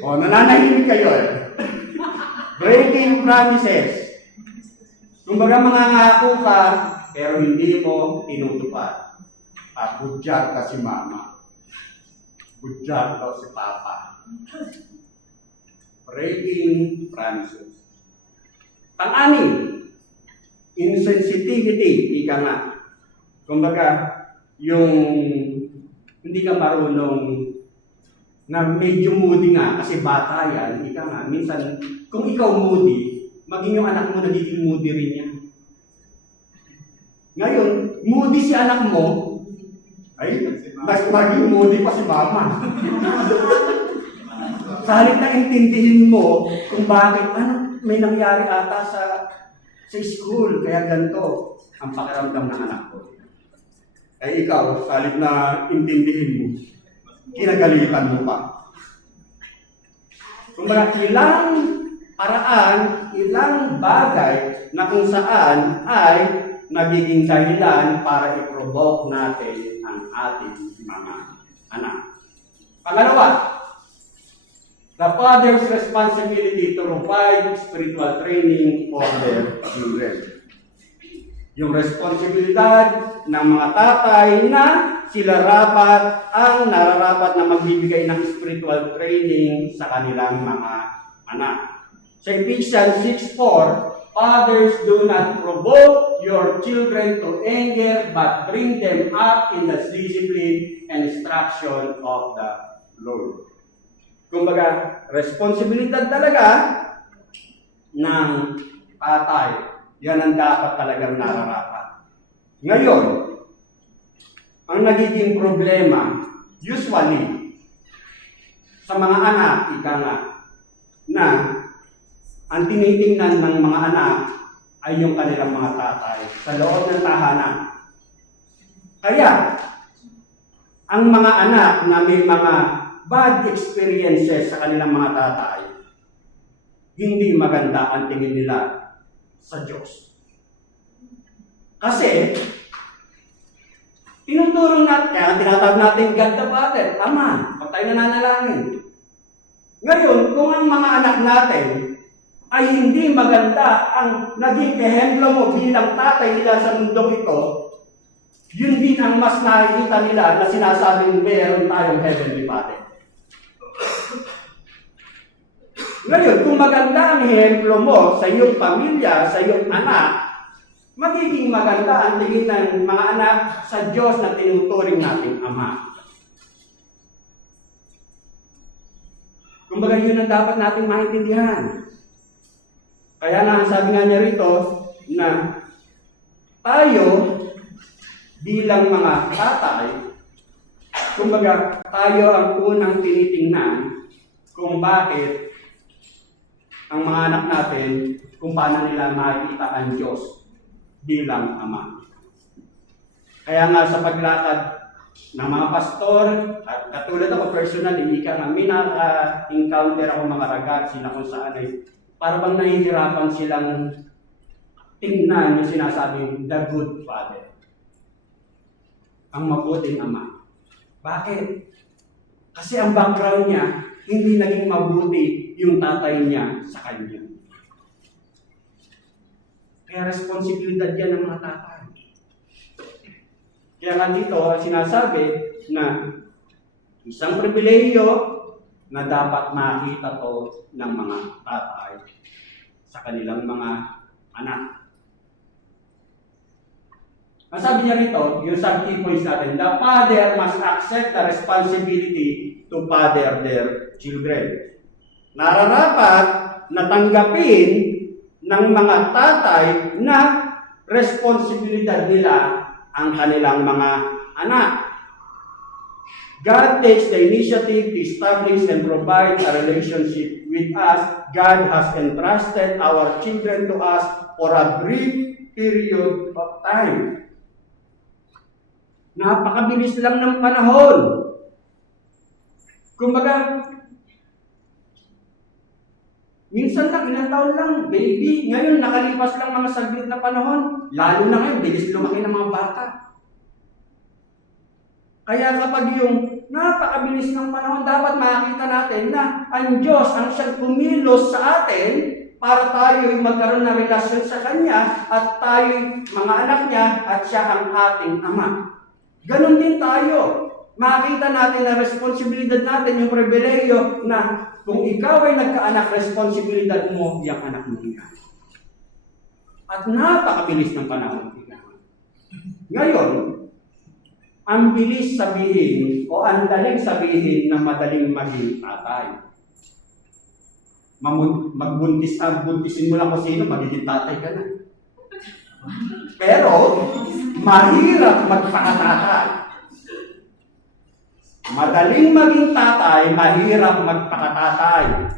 O, nananahimik kayo eh. Breaking promises. Kumbaga mangangako ka, pero hindi mo tinutupad. At budyag ka si mama. Budyag ka si papa. Breaking promises. Pang-anim, insensitivity, ika nga. Kumbaga, yung hindi ka marunong na medyo moody nga, kasi bata yan, ika nga, minsan, kung ikaw moody, maging yung anak mo nagiging moody rin yan. Ngayon, moody si anak mo, ay, mas maging moody pa si mama. Sa halip na intindihin mo kung bakit, may nangyari ata sa school, kaya ganito ang pakiramdam ng anak ko. Ay ikaw, sa halip na intindihin mo, kinagalitan mo pa. Kumbaga, ilang paraan, ilang bagay na kung saan ay nagiging dahilan para i-provoke natin ang ating mga anak. Pangalawa, the father's responsibility to provide spiritual training for their children. Yung responsibilidad ng mga tatay na sila ang nararapat na magbibigay ng spiritual training sa kanilang mga anak. Sa Ephesians 6:4, fathers, do not provoke your children to anger, but bring them up in the discipline and instruction of the Lord. Kumbaga, responsibilidad talaga ng tatay. Yan ang dapat talagang nararapat. Ngayon, ang nagiging problema, usually, sa mga anak, ika nga, na ang tinitingnan ng mga anak ay yung kanilang mga tatay sa loob ng tahanan. Kaya, ang mga anak na may mga bad experiences sa kanilang mga tatay, hindi maganda ang tingin nila sa Diyos. Kasi, tinuturo natin, kaya tinatawag natin God the Father, Ama, pag tayo nananalangin. Ngayon, kung ang mga anak natin ay hindi maganda ang naging ehemplo mo bilang tatay nila sa mundong ito, yun din ang mas nakikita nila na sinasabing meron tayong Heavenly Father. Ngayon, kung maganda ang ehemplo mo sa iyong pamilya, sa iyong anak, magiging maganda ang tingin ng mga anak sa Diyos na tinuturing nating Ama. Kumbaga yun ang dapat nating maintindihan. Kaya nga, sabi nga niya rito, na tayo bilang mga tatay, kumbaga tayo ang unang tinitingnan kung bakit ang mga anak natin, kung paano nila makikita ang Diyos bilang Ama. Kaya nga sa paglakad ng mga pastor, at katulad ako personally, ika nga, may naka-encounter ako mga ragazzi na kung saan ay para bang nahihirapan silang tingnan yung sinasabing the good father. Ang mabuting ama. Bakit? Kasi ang background niya, hindi naging mabuti yung tatay niya sa kanya. Kaya responsibilidad yan ng mga tatay. Kaya nga dito, sinasabi na isang pribilehiyo na dapat makita to ng mga tatay sa kanilang mga anak. Ang sabi niya rito, yung sub-key points natin, the father must accept the responsibility to father their children. Nararapat na tanggapin ng mga tatay na responsibilidad nila ang kanilang mga anak. God takes the initiative to establish and provide a relationship with us. God has entrusted our children to us for a brief period of time. Napakabilis lang ng panahon. Kumbaga, minsan lang, ilang taon lang, baby. Ngayon, nakalipas lang mga saglit na panahon. Lalo na ngayon, bilis lumaki ng mga bata. Kaya kapag yung napakabilis ng panahon, dapat makita natin na ang Diyos ang siyang kumilos sa atin para tayo'y magkaroon ng relasyon sa Kanya at tayo'y mga anak niya at siya ang ating Ama. Ganon din tayo. Makita natin na responsibilidad natin, yung pribilehiyo na kung ikaw ay nagkaanak, responsibilidad mo, yung anak mo niya. At napakabilis ng panahon. Ngayon, ang bilis sabihin o ang daling sabihin na madaling maging tatay. Buntisin mo lang kung sino, magiging tatay ka na. Pero, mahirap magpakatatay. Madaling maging tatay, mahirap magpakatatay.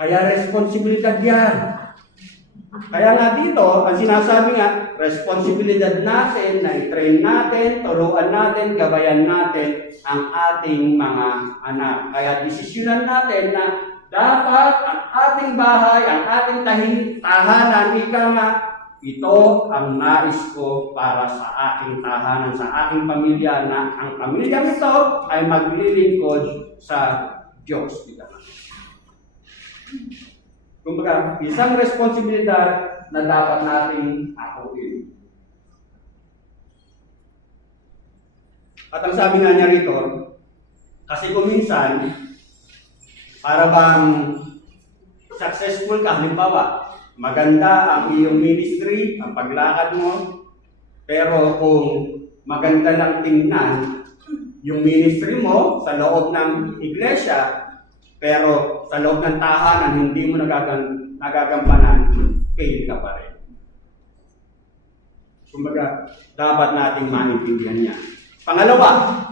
Kaya responsibilidad yan. Kaya nga dito, ang sinasabi nga, responsibilidad natin na i-train natin, turuan natin, gabayan natin ang ating mga anak. Kaya desisyonan natin na dapat ang ating bahay, ang ating tahanan, ika nga, ito ang nais ko para sa aking tahanan, sa aking pamilya, na ang pamilyang ito ay maglilingkod sa Diyos. Kumbaga, isang responsibilidad na dapat nating akuin. At ang sabi nga niya rito, kasi kung minsan, para bang successful ka, halimbawa, maganda ang iyong ministry, ang paglakad mo, pero kung maganda lang tingnan yung ministry mo sa loob ng iglesia, pero sa loob ng tahanan, hindi mo nagagampanan, fail ka pa rin. Kumbaga, dapat nating maintindihan niya. Pangalawa,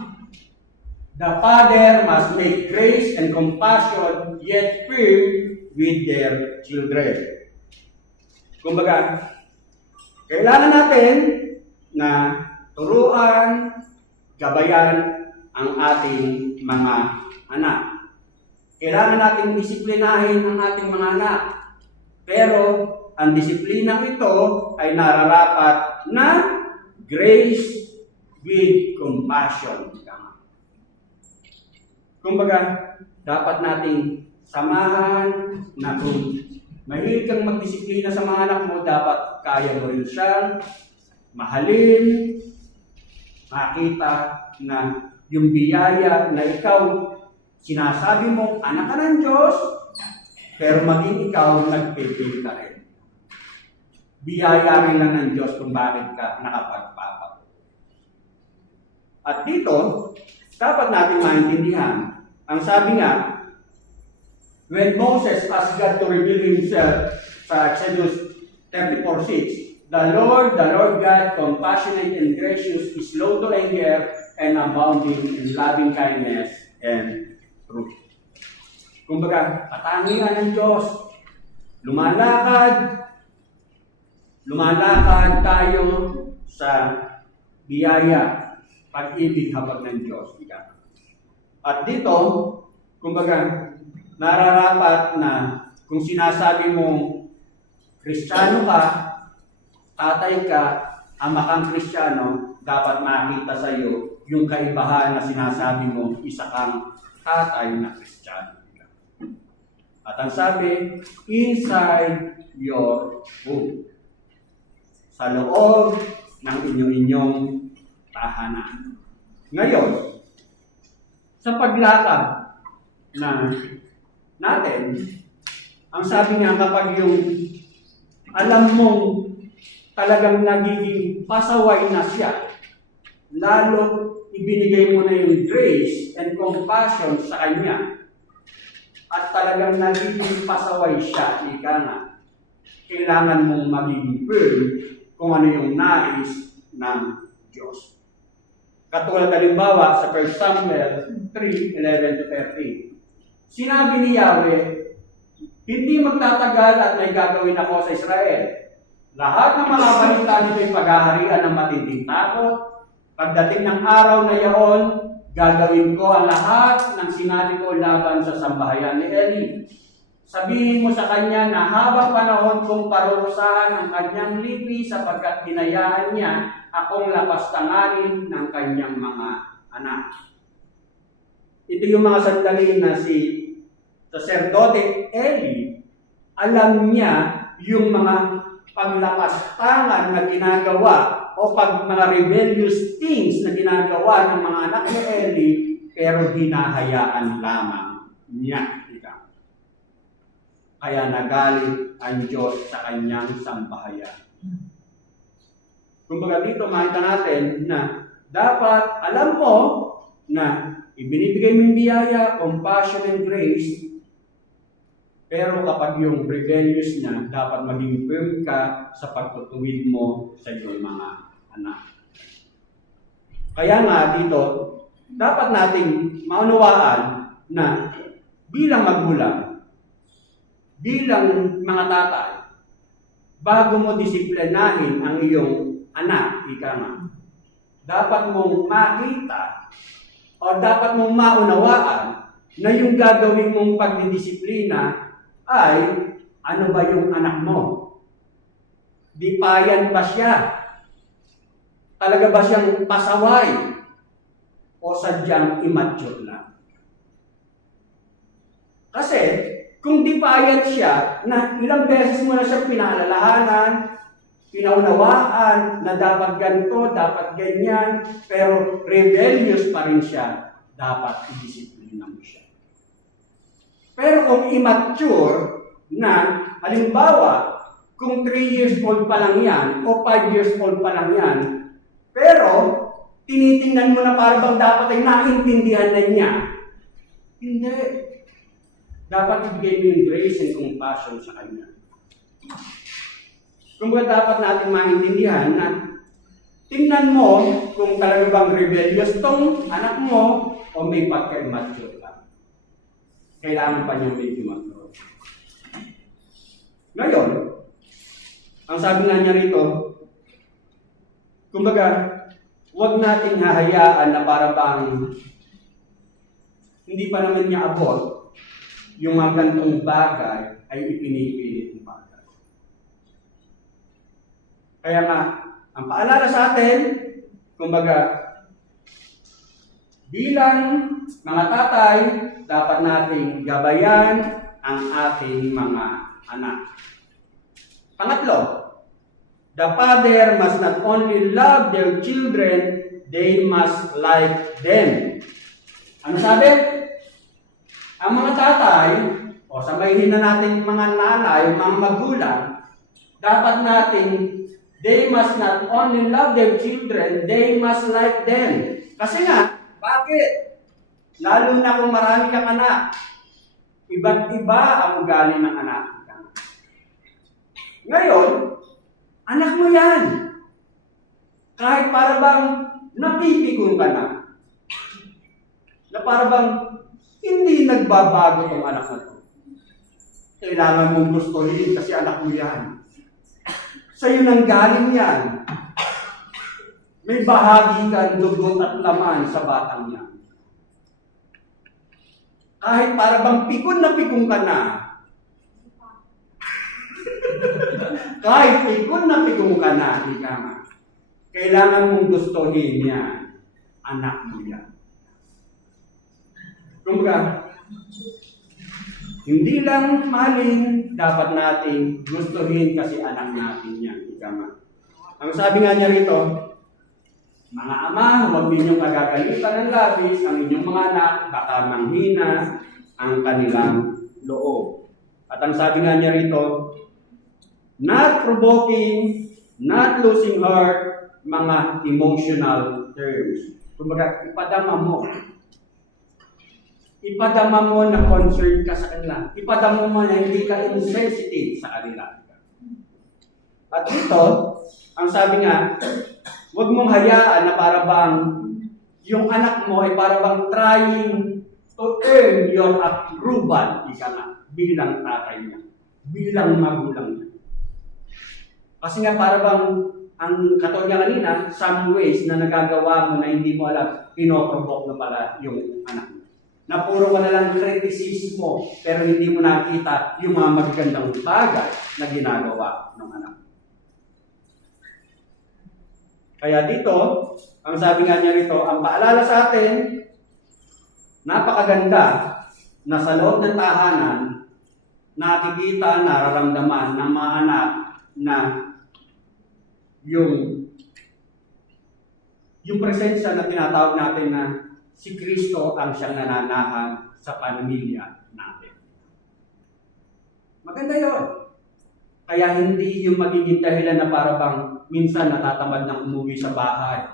the father must make grace and compassion yet firm with their children. Kumbaga, kailangan natin na turuan, gabayan ang ating mga anak. Kailangan nating disiplinahin ang ating mga anak. Pero, ang disiplinang ito ay nararapat na grace with compassion. Kumbaga, dapat nating samahan na kung mahilig kang magdisiplina sa mga anak mo, dapat kaya mo rin siyang mahalin, makita na yung biyaya na ikaw sinasabi mo, anak ka ng Diyos, pero maging ikaw, nagpipil ka rin. Biyaya rin lang ng Diyos kung bakit ka nakapagpapa. At dito, dapat natin maintindihan, ang sabi nga, when Moses asked God to reveal himself sa Exodus 34:6, the Lord God, compassionate and gracious, is slow to anger and abounding in loving kindness and truth. Kumbaga, katangian ng Diyos. Lumalakad tayo sa biyaya, pag-ibig habag ng Diyos. At dito, kumbaga, nararapat na kung sinasabi mong Kristiyano ka, tatay ka, ama kang Kristiyano, dapat makita sa iyo yung kaibahan na sinasabi mo, isa kang tatay na Kristiyano. At ang sabi, inside your womb. Sa loob ng inyong tahanan. Ngayon, sa paglakad na natin, ang sabi niya kapag yung alam mong talagang nagiging pasaway na siya, lalo ibinigay mo na yung grace and compassion sa kanya, at talagang nagiging pasaway siya, ika nga, kailangan mong maging firm kung ano yung nais ng Diyos. Katulad halimbawa sa 1 Samuel 3:11-13. Sinabi ni Yahweh, hindi magtatagal at may gagawin ako sa Israel. Lahat ng mga balita nito ay paghaharian ng matinding takot. Pagdating ng araw na iyon, gagawin ko ang lahat ng sinabi ko laban sa sambahayan ni Eli. Sabihin mo sa kanya na habang panahon kong parurusahan ang kanyang lipi sapagkat hinayaan niya akong lapastanganin ng kanyang mga anak. Ito yung mga sandali na si Sacerdote Eli, alam niya yung mga paglapastangan na ginagawa o mga rebellious things na ginagawa ng mga anak ni Eli, pero hinahayaan lamang niya. Kaya nagalit ang Diyos sa kanyang sambahayan. Kumbaga dito makita natin na dapat alam mo na ibinibigay mo yung biyaya, compassion and grace, pero kapag yung rebellious niya, dapat maging firm ka sa pagtutuwid mo sa iyong mga anak. Kaya nga dito, dapat nating maunawaan na bilang magulang, bilang mga tatay, bago mo disiplinahin ang iyong anak, ika nga, dapat mong makita o dapat mong maunawaan na yung gagawin mong pagdidisiplina ay ano ba yung anak mo? Dipayan ba siya? Talaga ba siyang pasaway? O sadyang immature lang? Kasi, kung defiant siya, na ilang beses mo na siya pinaalalahanan, pinaunawaan na dapat ganito, dapat ganyan, pero rebellious pa rin siya, dapat i-disiplina mo siya. Pero kung immature na, halimbawa, kung 3 years old pa lang yan, o 5 years old pa lang yan, pero tinitingnan mo na para bang dapat ay naintindihan na niya. Hindi. Dapat ibigay mo yung grace and compassion sa kanya. Kung dapat natin maintindihan na tingnan mo kung talaga bang rebellious tong anak mo o may pagka-immature ka. Kailangan pa niyang may immature. Ngayon, ang sabi nga niya rito, kumbaga, huwag nating hahayaan na para bang hindi pa naman niya abot yung mga ganitong bagay ay ipinipilit ng bagay. Kaya nga, ang paalala sa atin, kumbaga, bilang mga tatay, dapat nating gabayan ang ating mga anak. Pangatlo, the father must not only love their children, they must like them. Ano sabi? Ang mga tatay, o sabayin na natin mga nanay, mga magulang, dapat natin, they must not only love their children, they must like them. Kasi nga, bakit? Lalo na kung marami kang anak, iba't iba ang ugali ng anak. Ngayon, anak mo yan. Kahit para bang napipikon ka na para bang hindi nagbabago ang anak na to. Kailangan mong gustuhin kasi anak mo yan. Sa'yo nang galing yan. May bahagi ka, dugot at laman sa batang yan. Kahit para bang pikon na pikon ka na, kahit pikon na pikon ka na, kailangan mong gustuhin yan. anak mo yan. Kumbaga, hindi lang mahalin, dapat nating gustuhin kasi anak natin yan. Ikama. Ang sabi nga niya rito, mga ama, huwag ninyong magagalitan ng labis ang inyong mga anak, baka manghina ang kanilang loob. At ang sabi nga niya rito, not provoking, not losing heart, mga emotional terms. Kumbaga, ipadama mo. Ipadama mo na concerned ka sa kanila. Ipadama mo na hindi ka insensitive sa kanila. At ito, ang sabi nga, huwag mong hayaan na para bang yung anak mo ay para bang trying to earn your approval, ika nga, bilang tatay niya, bilang magulang niya. Kasi nga para bang, ang katulad niya kanina, some ways na nagagawa mo na hindi mo alam, pinoprovoke na pala yung anak mo. Na puro ka na lang kritisismo, pero hindi mo nakita yung mga magagandang bagay na ginagawa ng anak mo. Kaya dito, ang sabi nga niya rito, ang paalala sa atin, napakaganda na sa loob ng tahanan, nakikita, nararamdaman ng mga anak na yung presensya na tinatawag natin na si Kristo ang siyang nananahan sa pamilya natin. Maganda yon. Kaya hindi yung magiging dahilan na para bang minsan natatamad na umuwi sa bahay.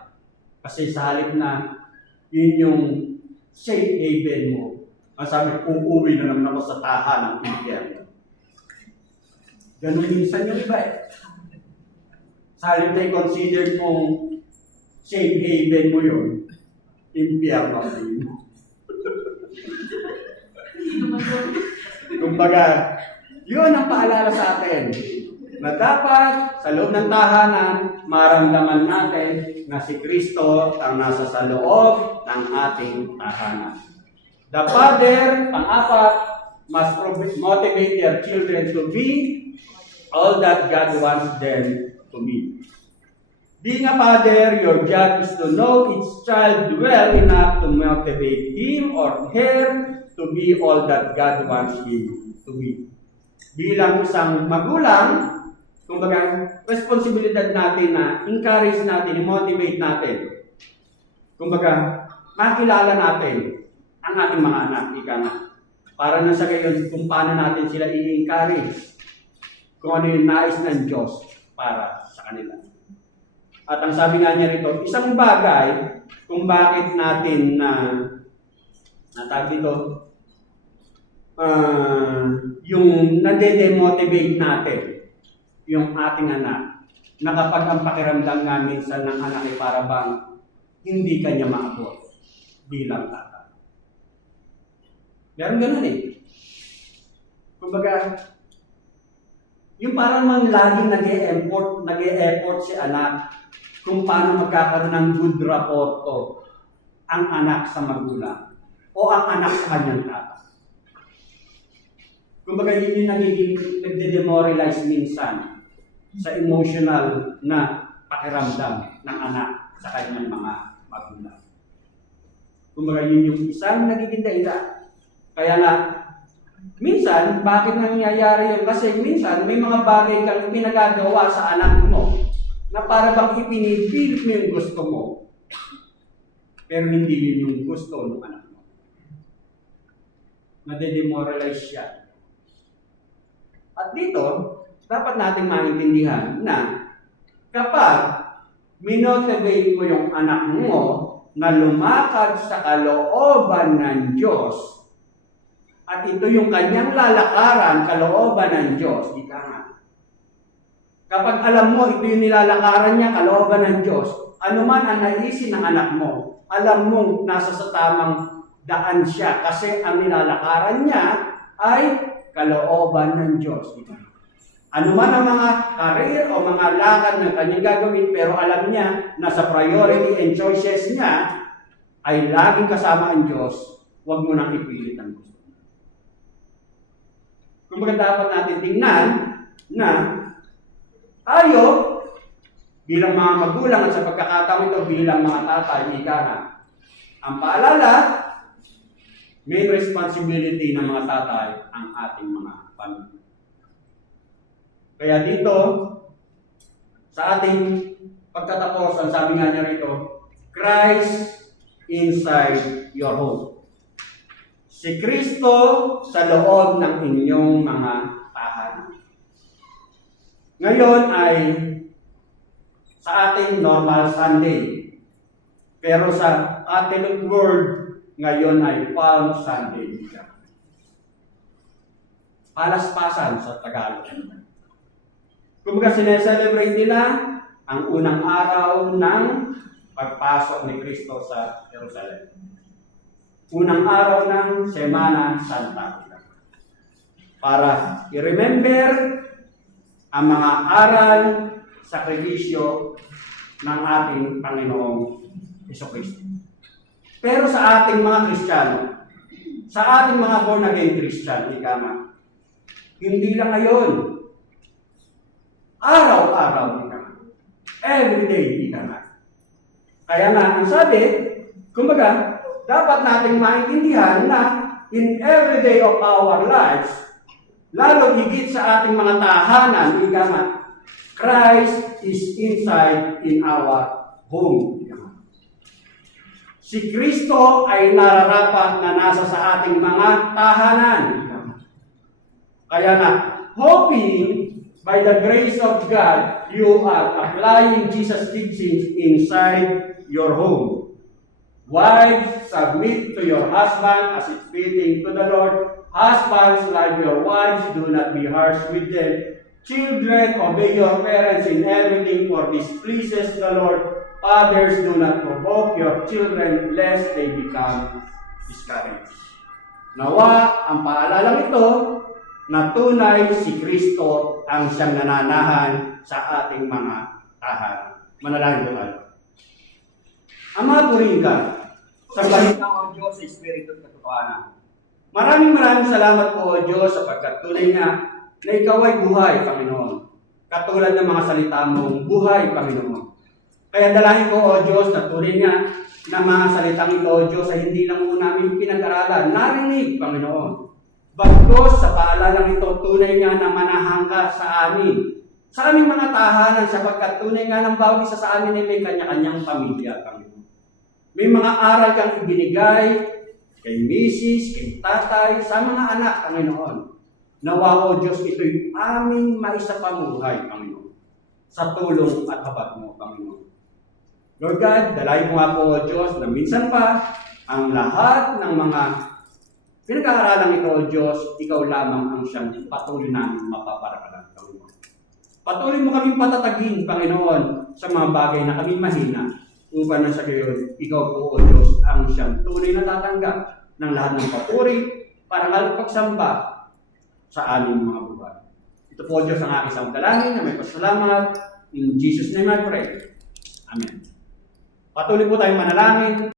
Kasi sa halip na yun yung safe haven mo. Ang sabi, uuwi na naman ako sa tahanan ng impyerno. Ganun minsan yung iba eh. Sa halip na i-consider mong safe haven mo yun, impyerno din mo. Kumbaga, yun ang paalala sa atin na dapat sa loob ng tahanan, maramdaman natin na si Kristo ang nasa sa loob ng ating tahanan. The father, pang-apat, must motivate their children to be all that God wants them to be. Being a father, your job is to know each child well enough to motivate him or her to be all that God wants him to be. Bilang isang magulang, kumbaga, responsibilidad natin na encourage natin, i-motivate natin. Kumbaga, makilala natin ang ating mga anak, ika nga. Para na sa gayon, kung paano natin sila i-encourage, kung ano yung nais ng Diyos para sa kanila. At ang sabi nga niya rito, isang bagay kung bakit natin natag dito, yung nade-demotivate natin yung ating anak na kapag ang pakiramdam nga minsan ng anak ay para bang hindi kanya maabot bilang tatay. Meron ganun eh. Kumbaga, yung parang mang laging nag-e-effort si anak kung paano magkakaroon ng good rapport ang anak sa magulang o ang anak sa kanyang tatay. Kumbaga, yun yung nagiging nagde-demoralize minsan sa emotional na pakiramdam ng anak sa kanyang mga magulang. Kumbaga, yun yung isang nagiging dahilan. Kaya nga, minsan, bakit nangyayari yun? Kasi minsan, may mga bagay kang pinagagawa sa anak mo na para bang ipinipilit mo yung gusto mo, pero hindi yun yung gusto ng anak mo. Nade-demoralize siya. At dito, dapat nating maintindihan na kapag minotivate mo yung anak mo na lumakad sa kalooban ng Diyos, at ito yung kanyang lalakaran, kalooban ng Diyos, ika nga. Kapag alam mo, ito yung nilalakaran niya, kalooban ng Diyos, anuman ang naisin ng anak mo, alam mong nasa sa tamang daan siya kasi ang nilalakaran niya ay kalooban ng Diyos. Ano man ang mga career o mga lakad na kanyang gagawin, pero alam niya na sa priority and choices niya ay laging kasama ang Diyos, huwag mo nang ipilit ang gusto. Kumbaga dapat natin tingnan na tayo, bilang mga magulang at sa pagkakataon ito bilang mga tatay, ika nga, Ang paalala, may responsibility ng mga tatay ang ating mga pamilya. Kaya dito, sa ating pagtatapos, ang sabi nga niya rito, Christ inside your home. Si Kristo sa loob ng inyong mga tahanan. Ngayon ay sa ating normal Sunday. Pero sa ating word, ngayon ay Palm Sunday. Palaspasan sa Tagalog. Kumbaga sineselebrate nila ang unang araw ng pagpasok ni Kristo sa Jerusalem. Unang araw ng Semana Santa. Para i-remember ang mga aral, sakripisyo ng ating Panginoong Jesucristo. Pero sa ating mga Kristiyano, sa ating mga born-again Christian, hindi lang ngayon. Araw-araw, everyday, Kaya nga, ang sabi, kumbaga, dapat nating maintindihan na in every day of our lives, lalo higit sa ating mga tahanan, Christ is inside in our home. Si Kristo ay nararapat na nasa sa ating mga tahanan. Kaya na, hoping by the grace of God, you are applying Jesus' teachings inside your home. Wives, submit to your husband as is fitting to the Lord. Husbands, love your wives, do not be harsh with them. Children, obey your parents in everything, for this pleases the Lord. Fathers, do not provoke your children, lest they become discouraged. Nawa, ang paalalang ito, na tunay si Kristo ang siyang nananahan sa ating mga tahanan. Manalangin ko tayo. Ama, purihin ka sa balita o Diyos sa Espiritu at katotohanan. Maraming salamat po o Diyos sapagkat tunay nga na ikaw ay buhay, Panginoon. Katulad ng mga salita mong buhay, Panginoon. Kaya dalangin ko, O Diyos, na tunay nga na mga salitang ito, O Diyos, ay hindi lang po namin pinag-aralan, narinig, Panginoon. Bagos sa paalalang ito, tunay nga na manahang ka sa amin. Sa aming mga tahanan, sapagkat tunay nga ng bawat isa sa amin ay may kanya-kanyang pamilya, Panginoon. May mga aral kang ibinigay kay misis, kay tatay, sa mga anak, Panginoon. Nawa, O Diyos, ito'y aming maisapamuhay, Panginoon. Sa tulong at habag mo, Panginoon. Lord God, dalayan mo nga po, O Diyos, na minsan pa ang lahat ng mga pinag-aaralan ito, O Diyos, ikaw lamang ang siyang patuloy namin mapaparakalan, Panginoon. Patuloy mo kaming patatagin, Panginoon, sa mga bagay na kami mahina, upang na sa gayon, ikaw po, O Diyos, ang siyang tunay na tatanggap ng lahat ng papuri, parangal at pagsamba sa aming mga buhay. Ito po, O Diyos, ang aking samdalangin na may pasalamat. In Jesus' name I pray. Amen. Patuloy po tayong manalangin.